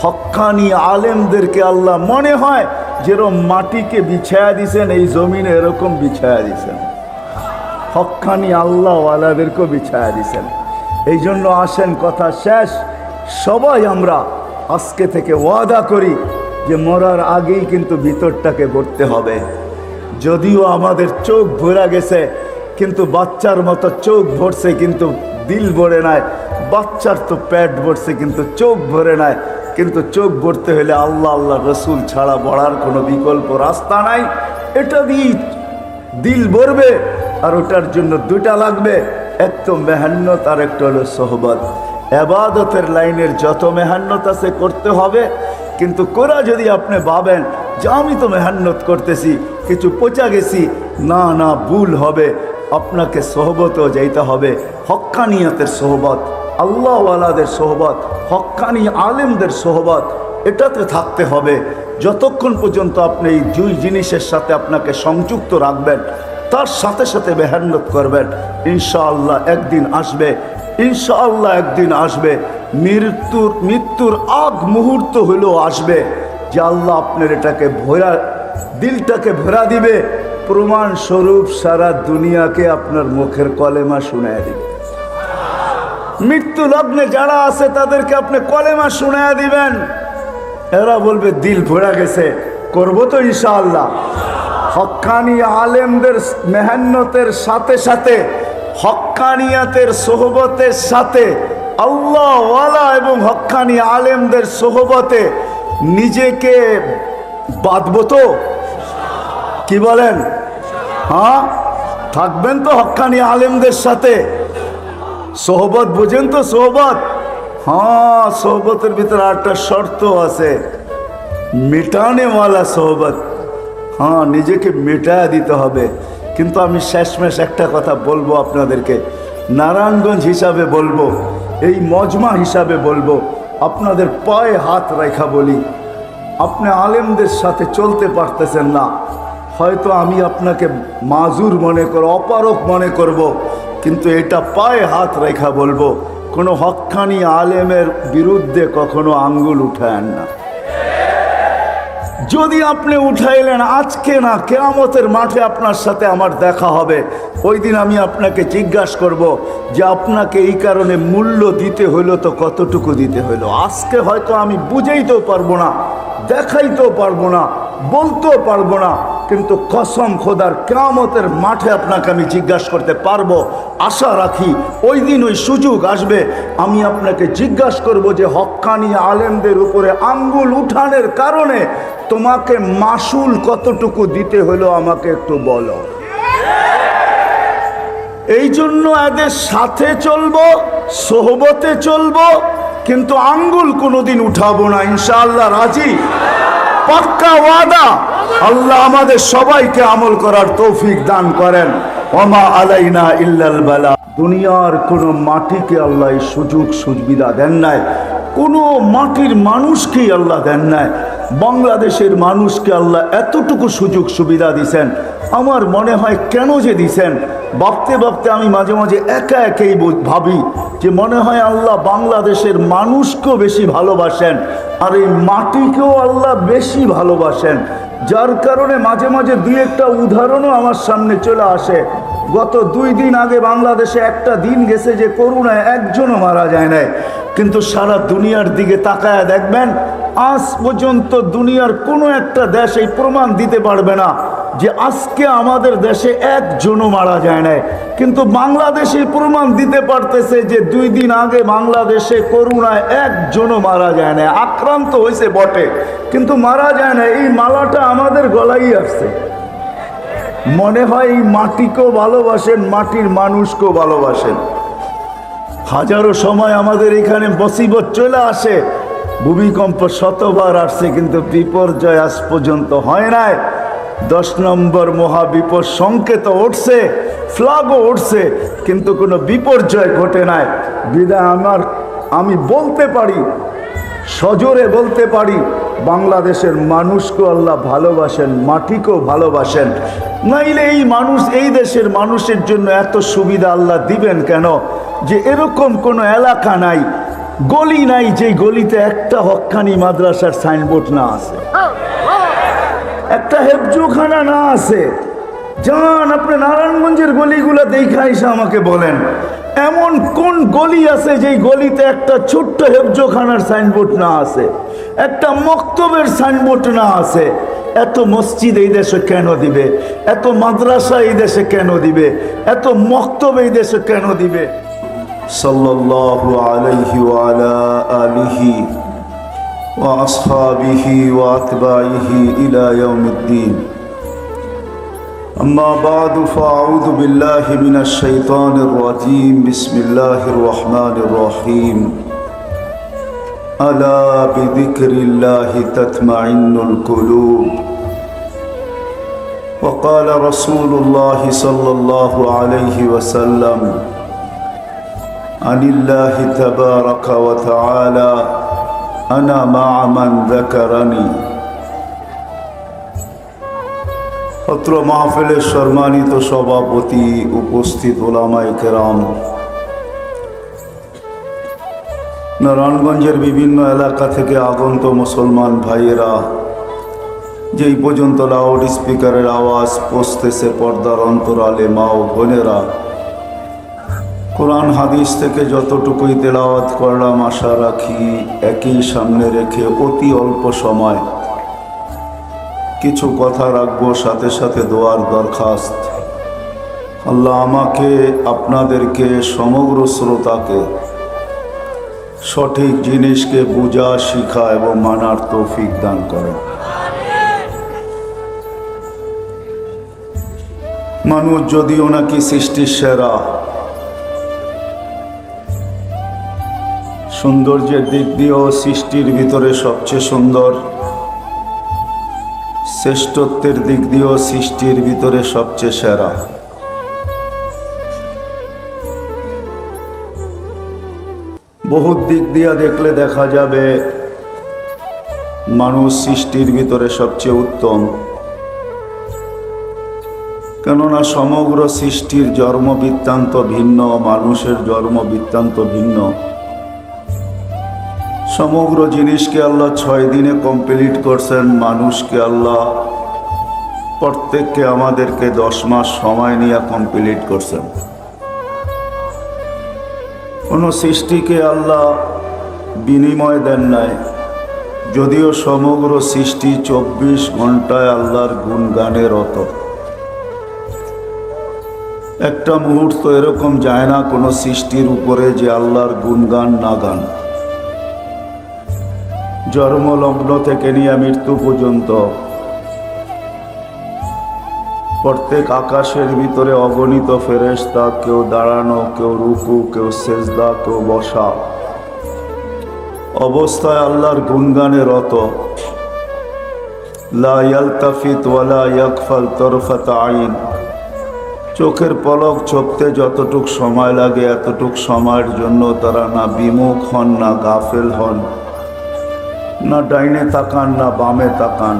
হক্কানি আলেমদেরকে আল্লাহ মনে হয় যেরকম মাটিকে বিছায়া দিছেন, এই জমিনে এরকম বিছায়া দিছেন, হক্কানি আল্লাহ ওয়ালাদেরকেও বিছায়া দিছেন। এই জন্য আসেন, কথা শেষ, সবাই আমরা আজকে থেকে ওয়াদা করি যে মরার আগেই কিন্তু ভিতরটাকে ভরতে হবে। যদিও আমাদের চোখ ভরা গেছে, কিন্তু বাচ্চার মতো চোখ ভরছে কিন্তু দিল ভরে নাই, বাচ্চার তো পেট ভরছে কিন্তু চোখ ভরে নাই। কিন্তু চোখ ভরতে হলে আল্লাহ আল্লাহ রসুল ছাড়া বড়ার কোনো বিকল্প রাস্তা নাই। এটা দিয়ে দিল ভরবে, আর ওটার জন্য দুটা লাগবে, এক তো মেহান্নত আর একটা হলো সোহবত। এবাদতের লাইনের যত মেহান্নত আছে করতে হবে, কিন্তু কোরা যদি আপনি ভাবেন যে আমি তো মেহান্নত করতেছি, কিছু পচা গেছি, না না, ভুল হবে। আপনাকে সোহবতও যাইতে হবে, হক্কানিয়াতের সোহবত, আল্লাহওয়ালাদের সোহবত, হক্কানি আলেমদের সোহবত, এটাতে থাকতে হবে। যতক্ষণ পর্যন্ত আপনি এই দুই জিনিসের সাথে আপনাকে সংযুক্ত রাখবেন, তার সাথে সাথে মেহান্নত করবেন, ইনশাআল্লাহ একদিন আসবে, ইনশাআল্লাহ একদিন আসবে। মৃত্যুর আগ মুহূর্ত হলেও আসবে যে আল্লাহ আপনার এটাকে ভরা, দিলটাকে ভরা দিবে। প্রমাণ স্বরূপ সারা দুনিয়াকে আপনার মুখের কলেমা শুনায় দিবে। মৃত্যু লগ্নে যারা আছে তাদেরকে আপনি কলেমা শুনায় দিবেন, এরা বলবে দিল ভরা গেছে, করবো তো ইনশাআল্লাহ। হক্কানি আলেমদের মেহান্নতের সাথে সাথে, হক্কানিয়াতের সোহবতের সাথে, আল্লাহ ওয়ালা এবং হক্কানি আলেমদের সোহবতে নিজেকে বাঁধবো তো? কি বলেন? হ্যাঁ, থাকবেন তো হক্কানি আলেমদের সাথে? সোহবত বুঝেন তো? সোহবত, হ্যাঁ, সোহবতের ভিতরে একটা শর্ত আছে, মেটানেওয়ালা সোহবত। হ্যাঁ, নিজেকে মেটায়া দিতে হবে। কিন্তু আমি শেষমেশ একটা কথা বলবো আপনাদেরকে, নারায়ণগঞ্জ হিসাবে বলবো, এই মজমা হিসাবে বলবো, আপনাদের পায়ে হাত রেখা বলি, আপনি আলেমদের সাথে চলতে পারতেছেন না, হয়তো আমি আপনাকে মাজুর মনে করব, অপারক মনে করব, কিন্তু এটা পায়ে হাত রেখা বলবো, কোনো হক্কানি আলেমের বিরুদ্ধে কখনো আঙ্গুল উঠায়েন না। যদি আপনি উঠাইলেন, আজকে না, কিয়ামতের মাঠে আপনার সাথে আমার দেখা হবে, ওই দিন আমি আপনাকে জিজ্ঞাসা করব যে আপনাকে এই কারণে মূল্য দিতে হইলো তো কতটুকু দিতে হইলো। আজকে হয়তো আমি বুঝাইতেও পারবো না, দেখাইতেও পারবো না, বলতেও পারবো না, কিন্তু কসম খোদার কিয়ামতের মাঠে আপনাকে আমি জিজ্ঞাসা করতে পারবো। আশা রাখি ওই দিন ওই সুযোগ আসবে, আমি আপনাকে জিজ্ঞাসা করব যে হক্কানি আলেমদের উপরে আঙ্গুল উঠানের কারণে তোমাকে মাসুল কতটুকু দিতে হলো আমাকে একটু বলো। এই জন্য এদের সাথে চলবো, সোহবতে চলবো, কিন্তু আঙ্গুল কোনোদিন উঠাবো না, ইনশাআল্লাহ। রাজি? পাক্কা ওয়াদা। আল্লাহ আমাদের সবাইকে আমল করার তৌফিক দান করেন। ওমা আলাইনা ইল্লাল বালা। দুনিয়ার কোনো মাটিকে আল্লাহ এই সুযোগ সুবিধা দেন নাই, কোনো মাটির মানুষকেই আল্লাহ দেন নাই। বাংলাদেশের মানুষকে আল্লাহ এতটুকু সুযোগ সুবিধা দিছেন, আমার মনে হয় কেন যে দিছেন, ভাবতে ভাবতে আমি মাঝে মাঝে একা একাই ভাবি যে মনে হয় আল্লাহ বাংলাদেশের মানুষকেও বেশি ভালোবাসেন, আর এই মাটিকেও আল্লাহ বেশি ভালোবাসেন। যার কারণে মাঝে মাঝে দুই একটা উদাহরণও আমার সামনে চলে আসে। গত 2 দিন আগে বাংলাদেশে একটা দিন গেছে যে করোনায় একজনও মারা যায় নাই, কিন্তু সারা দুনিয়ার দিকে তাকায় দেখবেন আজ পর্যন্ত দুনিয়ার কোনো একটা দেশ এই প্রমাণ দিতে পারবে না যে আজকে আমাদের দেশে একজনও মারা যায় নাই। কিন্তু বাংলাদেশে প্রমাণ দিতে পারতেছে যে 2 দিন আগে বাংলাদেশে করোনায় একজনও মারা যায় না। আক্রান্ত হয়েছে বটে, কিন্তু মারা যায় না। এই মালাটা আমাদের গলায় আসছে। মনে হয় এই মাটিকেও ভালোবাসেন, মাটির মানুষকেও ভালোবাসেন। হাজারো সময় আমাদের এখানে মুসিবত চলে আসে, ভূমিকম্প শতবার আসছে, কিন্তু বিপর্যয় আজ পর্যন্ত হয় নাই। 10 নম্বর মহাবিপদ সংকেত উঠছে, ফ্ল্যাগও উঠছে, কিন্তু কোনো বিপর্যয় ঘটে নাই। বিদায় আমি বলতে পারি, সজোরে বলতে পারি, বাংলাদেশের মানুষকেও আল্লাহ ভালোবাসেন, মাটিকেও ভালোবাসেন। নাইলে এই মানুষ, এই দেশের মানুষের জন্য এত সুবিধা আল্লাহ দিবেন কেন? যে এরকম কোনো এলাকা নাই, গলি নাই, যে গলিতে একটা হক্কানি মাদ্রাসার সাইনবোর্ড না আছে, একটা হেফজুখানা না আছে। যান আপনি নারায়ণগঞ্জের গলিগুলো দেখা এসে আমাকে বলেন, এমন কোন গলি আছে যেই গলিতে একটা ছোট্ট হেফজোখানার সাইনবোর্ড না আছে, একটা মক্তবের সাইনবোর্ড না আছে? এত মসজিদ এই দেশে কেন দিবে? এত মাদ্রাসা এই দেশে কেন দিবে? এত মক্তব এই দেশে কেন দিবে? সাল্লাল্লাহু আলাইহি ওয়া আলা আলিহি ওয়া আসহাবিহি ওয়া আতবাইহি ইলা ইয়াউমিদ্দিন। أما بعد فأعوذ بالله من الشيطان الرجيم بسم الله الرحمن الرحيم ألا بذكر الله تطمئن القلوب وقال رسول الله صلى الله عليه وسلم عن الله تبارك وتعالى أنا مع من ذكرني। অত্র মাহফিলের সম্মানিত সভাপতি, উপস্থিত ওলামায়ে কেরাম, নারায়ণগঞ্জের বিভিন্ন এলাকা থেকে আগত মুসলমান ভাইয়েরা, যেই পর্যন্ত লাউড স্পিকারের আওয়াজ পৌঁছতেছে পর্দার অন্তরালে মা ও বোনেরা, কোরআন হাদিস থেকে যতটুকুই তেলাওয়াত করলাম আশা রাখি একই সামনে রেখে অতি অল্প সময় কিছু কথা রাখবো, সাথে সাথে দোয়ার দরখাস্ত। আল্লাহ আমাকে, আপনাদেরকে, সমগ্র শ্রোতাকে সঠিক জিনিসকে বুঝা, শিখা এবং মানার তৌফিক দান করেন। মানুষ যদিও নাকি সৃষ্টির সেরা, সৌন্দর্যের দিক দিয়েও সৃষ্টির ভিতরে সবচেয়ে সুন্দর, শ্রেষ্ঠত্বের দিক দিয়েও সৃষ্টির ভিতরে সবচেয়ে সেরা। বহুত দিক দিয়ে দেখলে দেখা যাবে মানুষ সৃষ্টির ভিতরে সবচেয়ে উত্তম। কেননা সমগ্র সৃষ্টির জন্ম বৃত্তান্ত ভিন্ন, মানুষের জন্ম বৃত্তান্ত ভিন্ন। সমগ্র জিনিসকে আল্লাহ 6 দিনে কমপ্লিট করছেন, মানুষকে আল্লাহ প্রত্যেককে আমাদেরকে 10 মাস সময় নিয়ে কমপ্লিট করছেন। কোনো সৃষ্টিকে আল্লাহ বিনিময় দেন নাই, যদিও সমগ্র সৃষ্টি 24 ঘন্টায় আল্লাহর গুণগানে রত। একটা মুহূর্ত এরকম যায় না কোনো সৃষ্টির উপরে যে আল্লাহর গুণগান না গান। জন্মলগ্ন থেকে নিয়ে মৃত্যু পর্যন্ত প্রত্যেক আকাশের ভিতরে অগণিত ফেরেশতা, কেউ দাঁড়ানো, কেউ রুকু, কেউ সেজদা, কেউ বসা অবস্থায় আল্লাহর গুণগানে রত। লা ইয়ালতাফিত ওয়ালা ইয়াকফাল তরফাত আইন। চোখের পলক ঝপতে যতটুক সময় লাগে এতটুক সময়ের জন্য তারা না বিমুখ হন, না গাফেল হন, না ডাইনে তাকান, না বামে তাকান।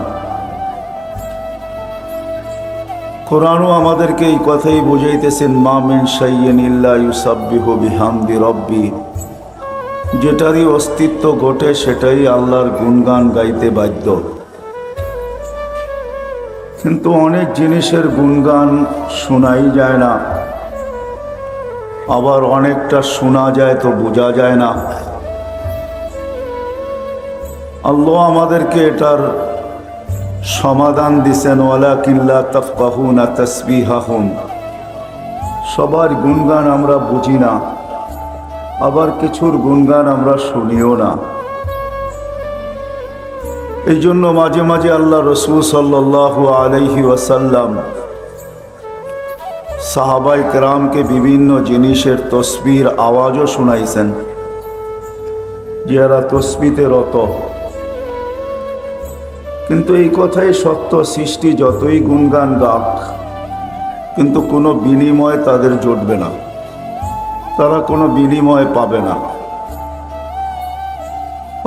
কোরআনও আমাদেরকে এই কথাই বুঝাইতেছেন, মা মিন শাইইন ইল্লা ইউসাব্বিহু বিহামদি রাব্বি। যেটারই অস্তিত্ব ঘটে সেটাই আল্লাহর গুণগান গাইতে বাধ্য। কিন্তু অনেক জিনিসের গুণগান শোনাই যায় না, আবার অনেকটা শোনা যায় তো বোঝা যায় না। আল্লাহ আমাদেরকে এটার সমাধান দিছেন, ওয়ালাকিন লা তাফকাহুনা তাসবিহাহুম। সবার গুণগান আমরা বুঝি না, আবার কিছুর গুণগান আমরা শুনিও না। এই জন্য মাঝে মাঝে আল্লাহ রসুল সাল্লাল্লাহু আলাইহি ওয়াসাল্লাম সাহাবায়ে কেরামকে বিভিন্ন জিনিসের তসবির আওয়াজও শুনাইছেন, যারা তসবিতে রত। কিন্তু এই কথাই সত্য, সৃষ্টি যতই গুণগান গাক, কিন্তু কোনো বিনিময় তাদের জুটবে না, তারা কোনো বিনিময় পাবে না।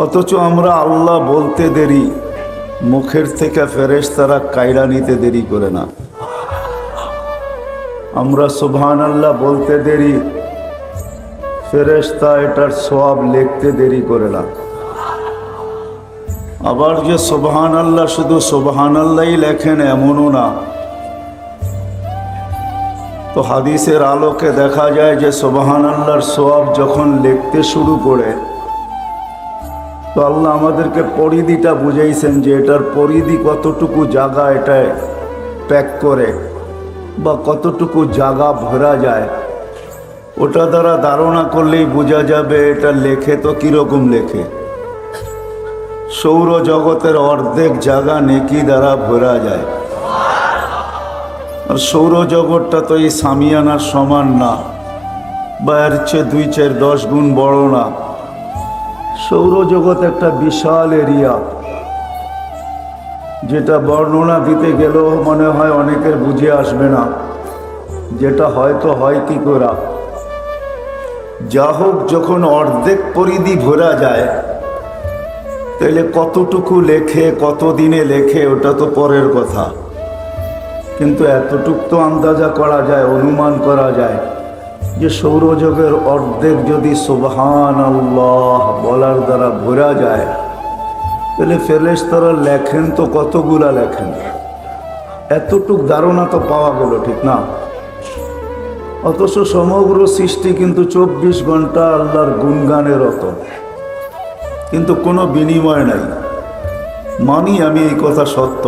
অথচ আমরা আল্লাহ বলতে দেরি, মুখের থেকে ফেরেশতারা কায়রা নিতে দেরি করে না। আমরা সুবহানাল্লাহ বলতে দেরি, ফেরেশতা এটার সওয়াব লিখতে দেরি করে না। আবার যে সুবহানাল্লাহ শুধু সুবহানাল্লাহই লেখেন এমনও না। তো হাদিসের আলোকে দেখা যায় যে সুবহানাল্লাহর সওয়াব যখন লিখতে শুরু করে, তো আল্লাহ আমাদেরকে পরিধিটা বুঝাইছেন যে এটার পরিধি কতটুকু জায়গা এটায় প্যাক করে বা কতটুকু জায়গা ভরা যায়, ওটা দ্বারা ধারণা করলেই বোঝা যাবে এটা লেখে তো কীরকম লেখে। সৌরজগতের অর্ধেক জায়গা নেকি দ্বারা ভরা যায়। আর সৌরজগৎটা তো এই সামিয়ানার সমান না, বা এর চেয়ে 2-4-10 গুণ বড় না। সৌরজগৎ একটা বিশাল এরিয়া, যেটা বর্ণনা দিতে গেলেও মনে হয় অনেকের বুঝে আসবে না, যেটা হয়তো হয় কি করা। যা হোক, যখন অর্ধেক পরিধি ভরা যায়, তাইলে কতটুকু লেখে, কত দিনে লেখে, ওটা তো পরের কথা। কিন্তু এতটুক তো আন্দাজা করা যায়, অনুমান করা যায় যে সৌরজগতের অর্ধেক যদি সুবহানাল্লাহ বলার দ্বারা ভরা যায়, তাহলে ফেরেশতারা লেখেন তো কতগুলা লেখেন। এতটুক ধারণা তো পাওয়া গেল, ঠিক না? অথচ সমগ্র সৃষ্টি কিন্তু 24 ঘন্টা আল্লাহর গুণগানে রত, কিন্তু কোনো বিনিময় নাই। মানি আমি এই কথা সত্য।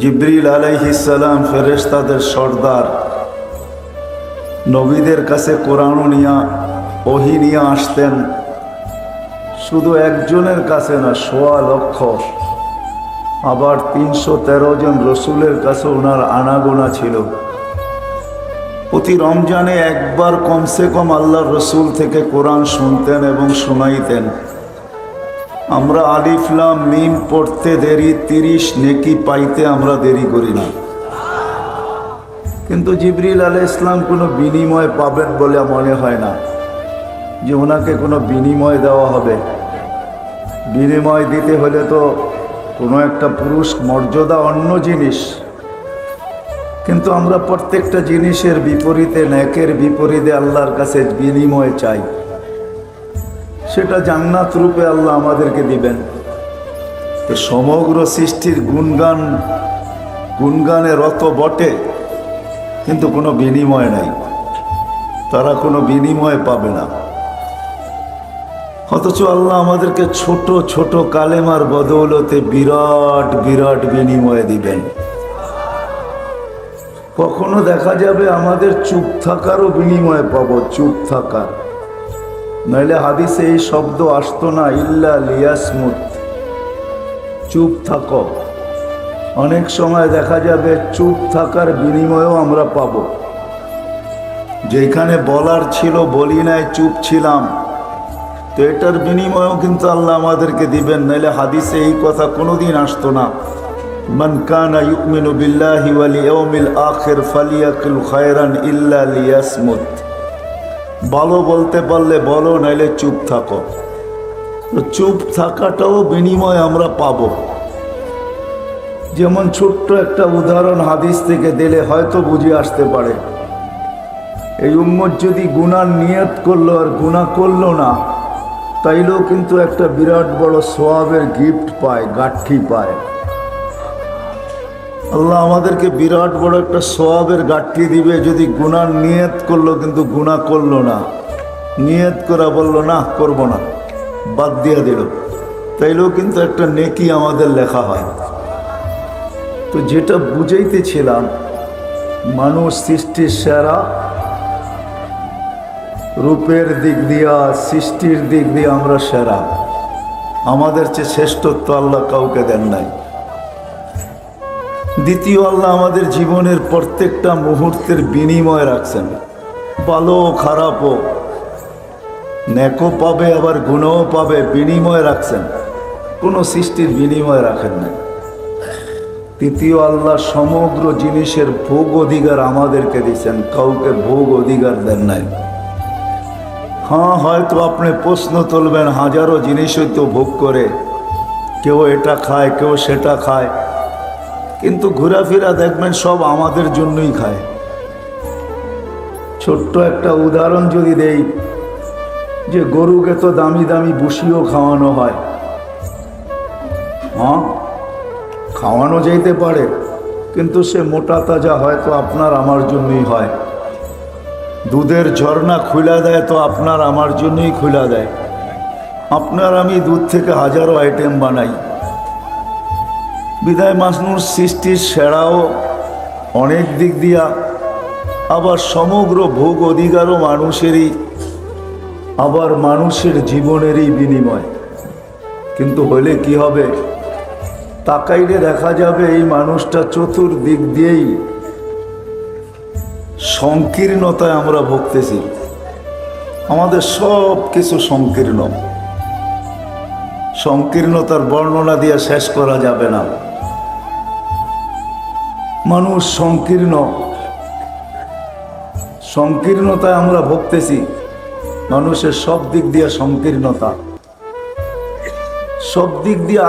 জিবরিল আলাইহিস সালাম ফেরেশতাদের সর্দার, নবীদের কাছে কোরআন নিয়ে ওহী নিয়ে আসতেন। শুধু একজনের কাছে না, 1.25 লক্ষ। আবার 313 জন রসুলের কাছে ওনার আনাগোনা ছিল। প্রতি রমজানে একবার কমসে কম আল্লাহর রসুল থেকে কোরআন শুনতেন এবং শোনাইতেন। আমরা আলিফ লাম মিম পড়তে দেরি, 30 নেকি পাইতে আমরা দেরি করি না। কিন্তু জিবরিল আলাইহিস সালাম কোনো বিনিময় পাবেন বলে মনে হয় না যে ওনাকে কোনো বিনিময় দেওয়া হবে। বিনিময় দিতে হলে তো কোনো একটা পুরুষ মর্যাদা, অন্য জিনিস। কিন্তু আমরা প্রত্যেকটা জিনিসের বিপরীতে, নেকের বিপরীতে আল্লাহর কাছে বিনিময় চাই। সেটা জান্নাত রূপে আল্লাহ আমাদেরকে দিবেন। তো সমগ্র সৃষ্টির গুণগানে রত বটে, কিন্তু কোনো বিনিময় নাই, তারা কোনো বিনিময় পাবে না। অথচ আল্লাহ আমাদেরকে ছোট ছোট কালেমার বদৌলতে বিরাট বিরাট বিনিময় দিবেন। কখনো দেখা যাবে আমাদের চুপ থাকারও বিনিময় পাবো, চুপ থাকার। নইলে হাদিসে এই শব্দ আসতো না, ইল্লা লিয়াসমুত, চুপ থাকো। অনেক সময় দেখা যাবে চুপ থাকার বিনিময়ও আমরা পাব। যেখানে বলার ছিল বলি নাই, চুপ ছিলাম, তো এটার বিনিময়ও কিন্তু আল্লাহ আমাদেরকে দিবেন। নাইলে হাদিসে এই কথা কোনোদিন আসতো না, মান কানা ইউমিনু বিল্লাহি ওয়াল ইয়াউমিল আখির ফালিয়াকুল খায়রান ইল্লা লিয়াসমুত। ভালো বলতে পারলে বলো, নাইলে চুপ থাকো। তো চুপ থাকাটাও বিনিময় আমরা পাবো। যেমন ছোট্ট একটা উদাহরণ হাদিস থেকে দিলে হয়তো বুঝে আসতে পারে। এই উম্মত যদি গুনার নিয়ত করলো আর গুনাহ করলো না, তাইলেও কিন্তু একটা বিরাট বড় সওয়াবের গিফট পায়, গাঠি পায়। আল্লাহ আমাদেরকে বিরাট বড় একটা সওয়াবের গাঠি দিবে যদি গুনার নিয়ত করলো কিন্তু গুনাহ করলো না। নিয়ত করা বললো না করব না, বাদ দিয়ে দিল, তাইলেও কিন্তু একটা নেকি আমাদের লেখা হয়। তো যেটা বুঝাইতেছিলাম, মানুষ সৃষ্টির সেরা, রূপের দিক দিয়া সৃষ্টির দিক দিয়ে আমরা সেরা, আমাদের চেয়ে শ্রেষ্ঠত্ব আল্লাহ কাউকে দেন নাই। দ্বিতীয়, আল্লাহ আমাদের জীবনের প্রত্যেকটা মুহূর্তের বিনিময় রাখছেন, ভালো খারাপও, নেকও পাবে আবার গুণও পাবে, বিনিময় রাখছেন, কোনো সৃষ্টির বিনিময় রাখেন নাই। তৃতীয়, আল্লাহ সমগ্র জিনিসের ভোগ অধিকার আমাদেরকে দিচ্ছেন, কাউকে ভোগ অধিকার দেন নাই। হ্যাঁ, হয়তো আপনি প্রশ্ন তুলবেন, হাজারো জিনিসই তো ভোগ করে, কেউ এটা খায়, কেউ সেটা খায়, কিন্তু ঘোরাফেরা দেখবেন সব আমাদের জন্যই খায়। ছোট্ট একটা উদাহরণ যদি দেই, যে গরুকে তো দামি দামি ভুসিও খাওয়ানো হয়, হ্যাঁ খাওয়ানো যেতে পারে, কিন্তু সে মোটা তাজা হয়তো আপনার আমার জন্যই হয়। দুধের ঝর্ণা খুলে দেয় তো আপনার আমার জন্যই খুলে দেয়। আপনার আমি দুধ থেকে হাজারো আইটেম বানাই। বিদায় মানুষ সৃষ্টির সেরাও অনেক দিক দিয়া, আবার সমগ্র ভোগ অধিকারও মানুষেরই, আবার মানুষের জীবনেরই বিনিময়। কিন্তু হলে কি হবে, তাকাইলে দেখা যাবে এই মানুষটা চতুর্দিক দিয়েই সংকীর্ণতায় আমরা ভুগতেছি। আমাদের সব কিছু সংকীর্ণ, সংকীর্ণতার বর্ণনা দিয়ে শেষ করা যাবে না। মানুষ সংকীর্ণ, সংকীর্ণতায় আমরা ভুগতেছি। মানুষের সব দিক দিয়ে সংকীর্ণতা, সব দিক দিয়ে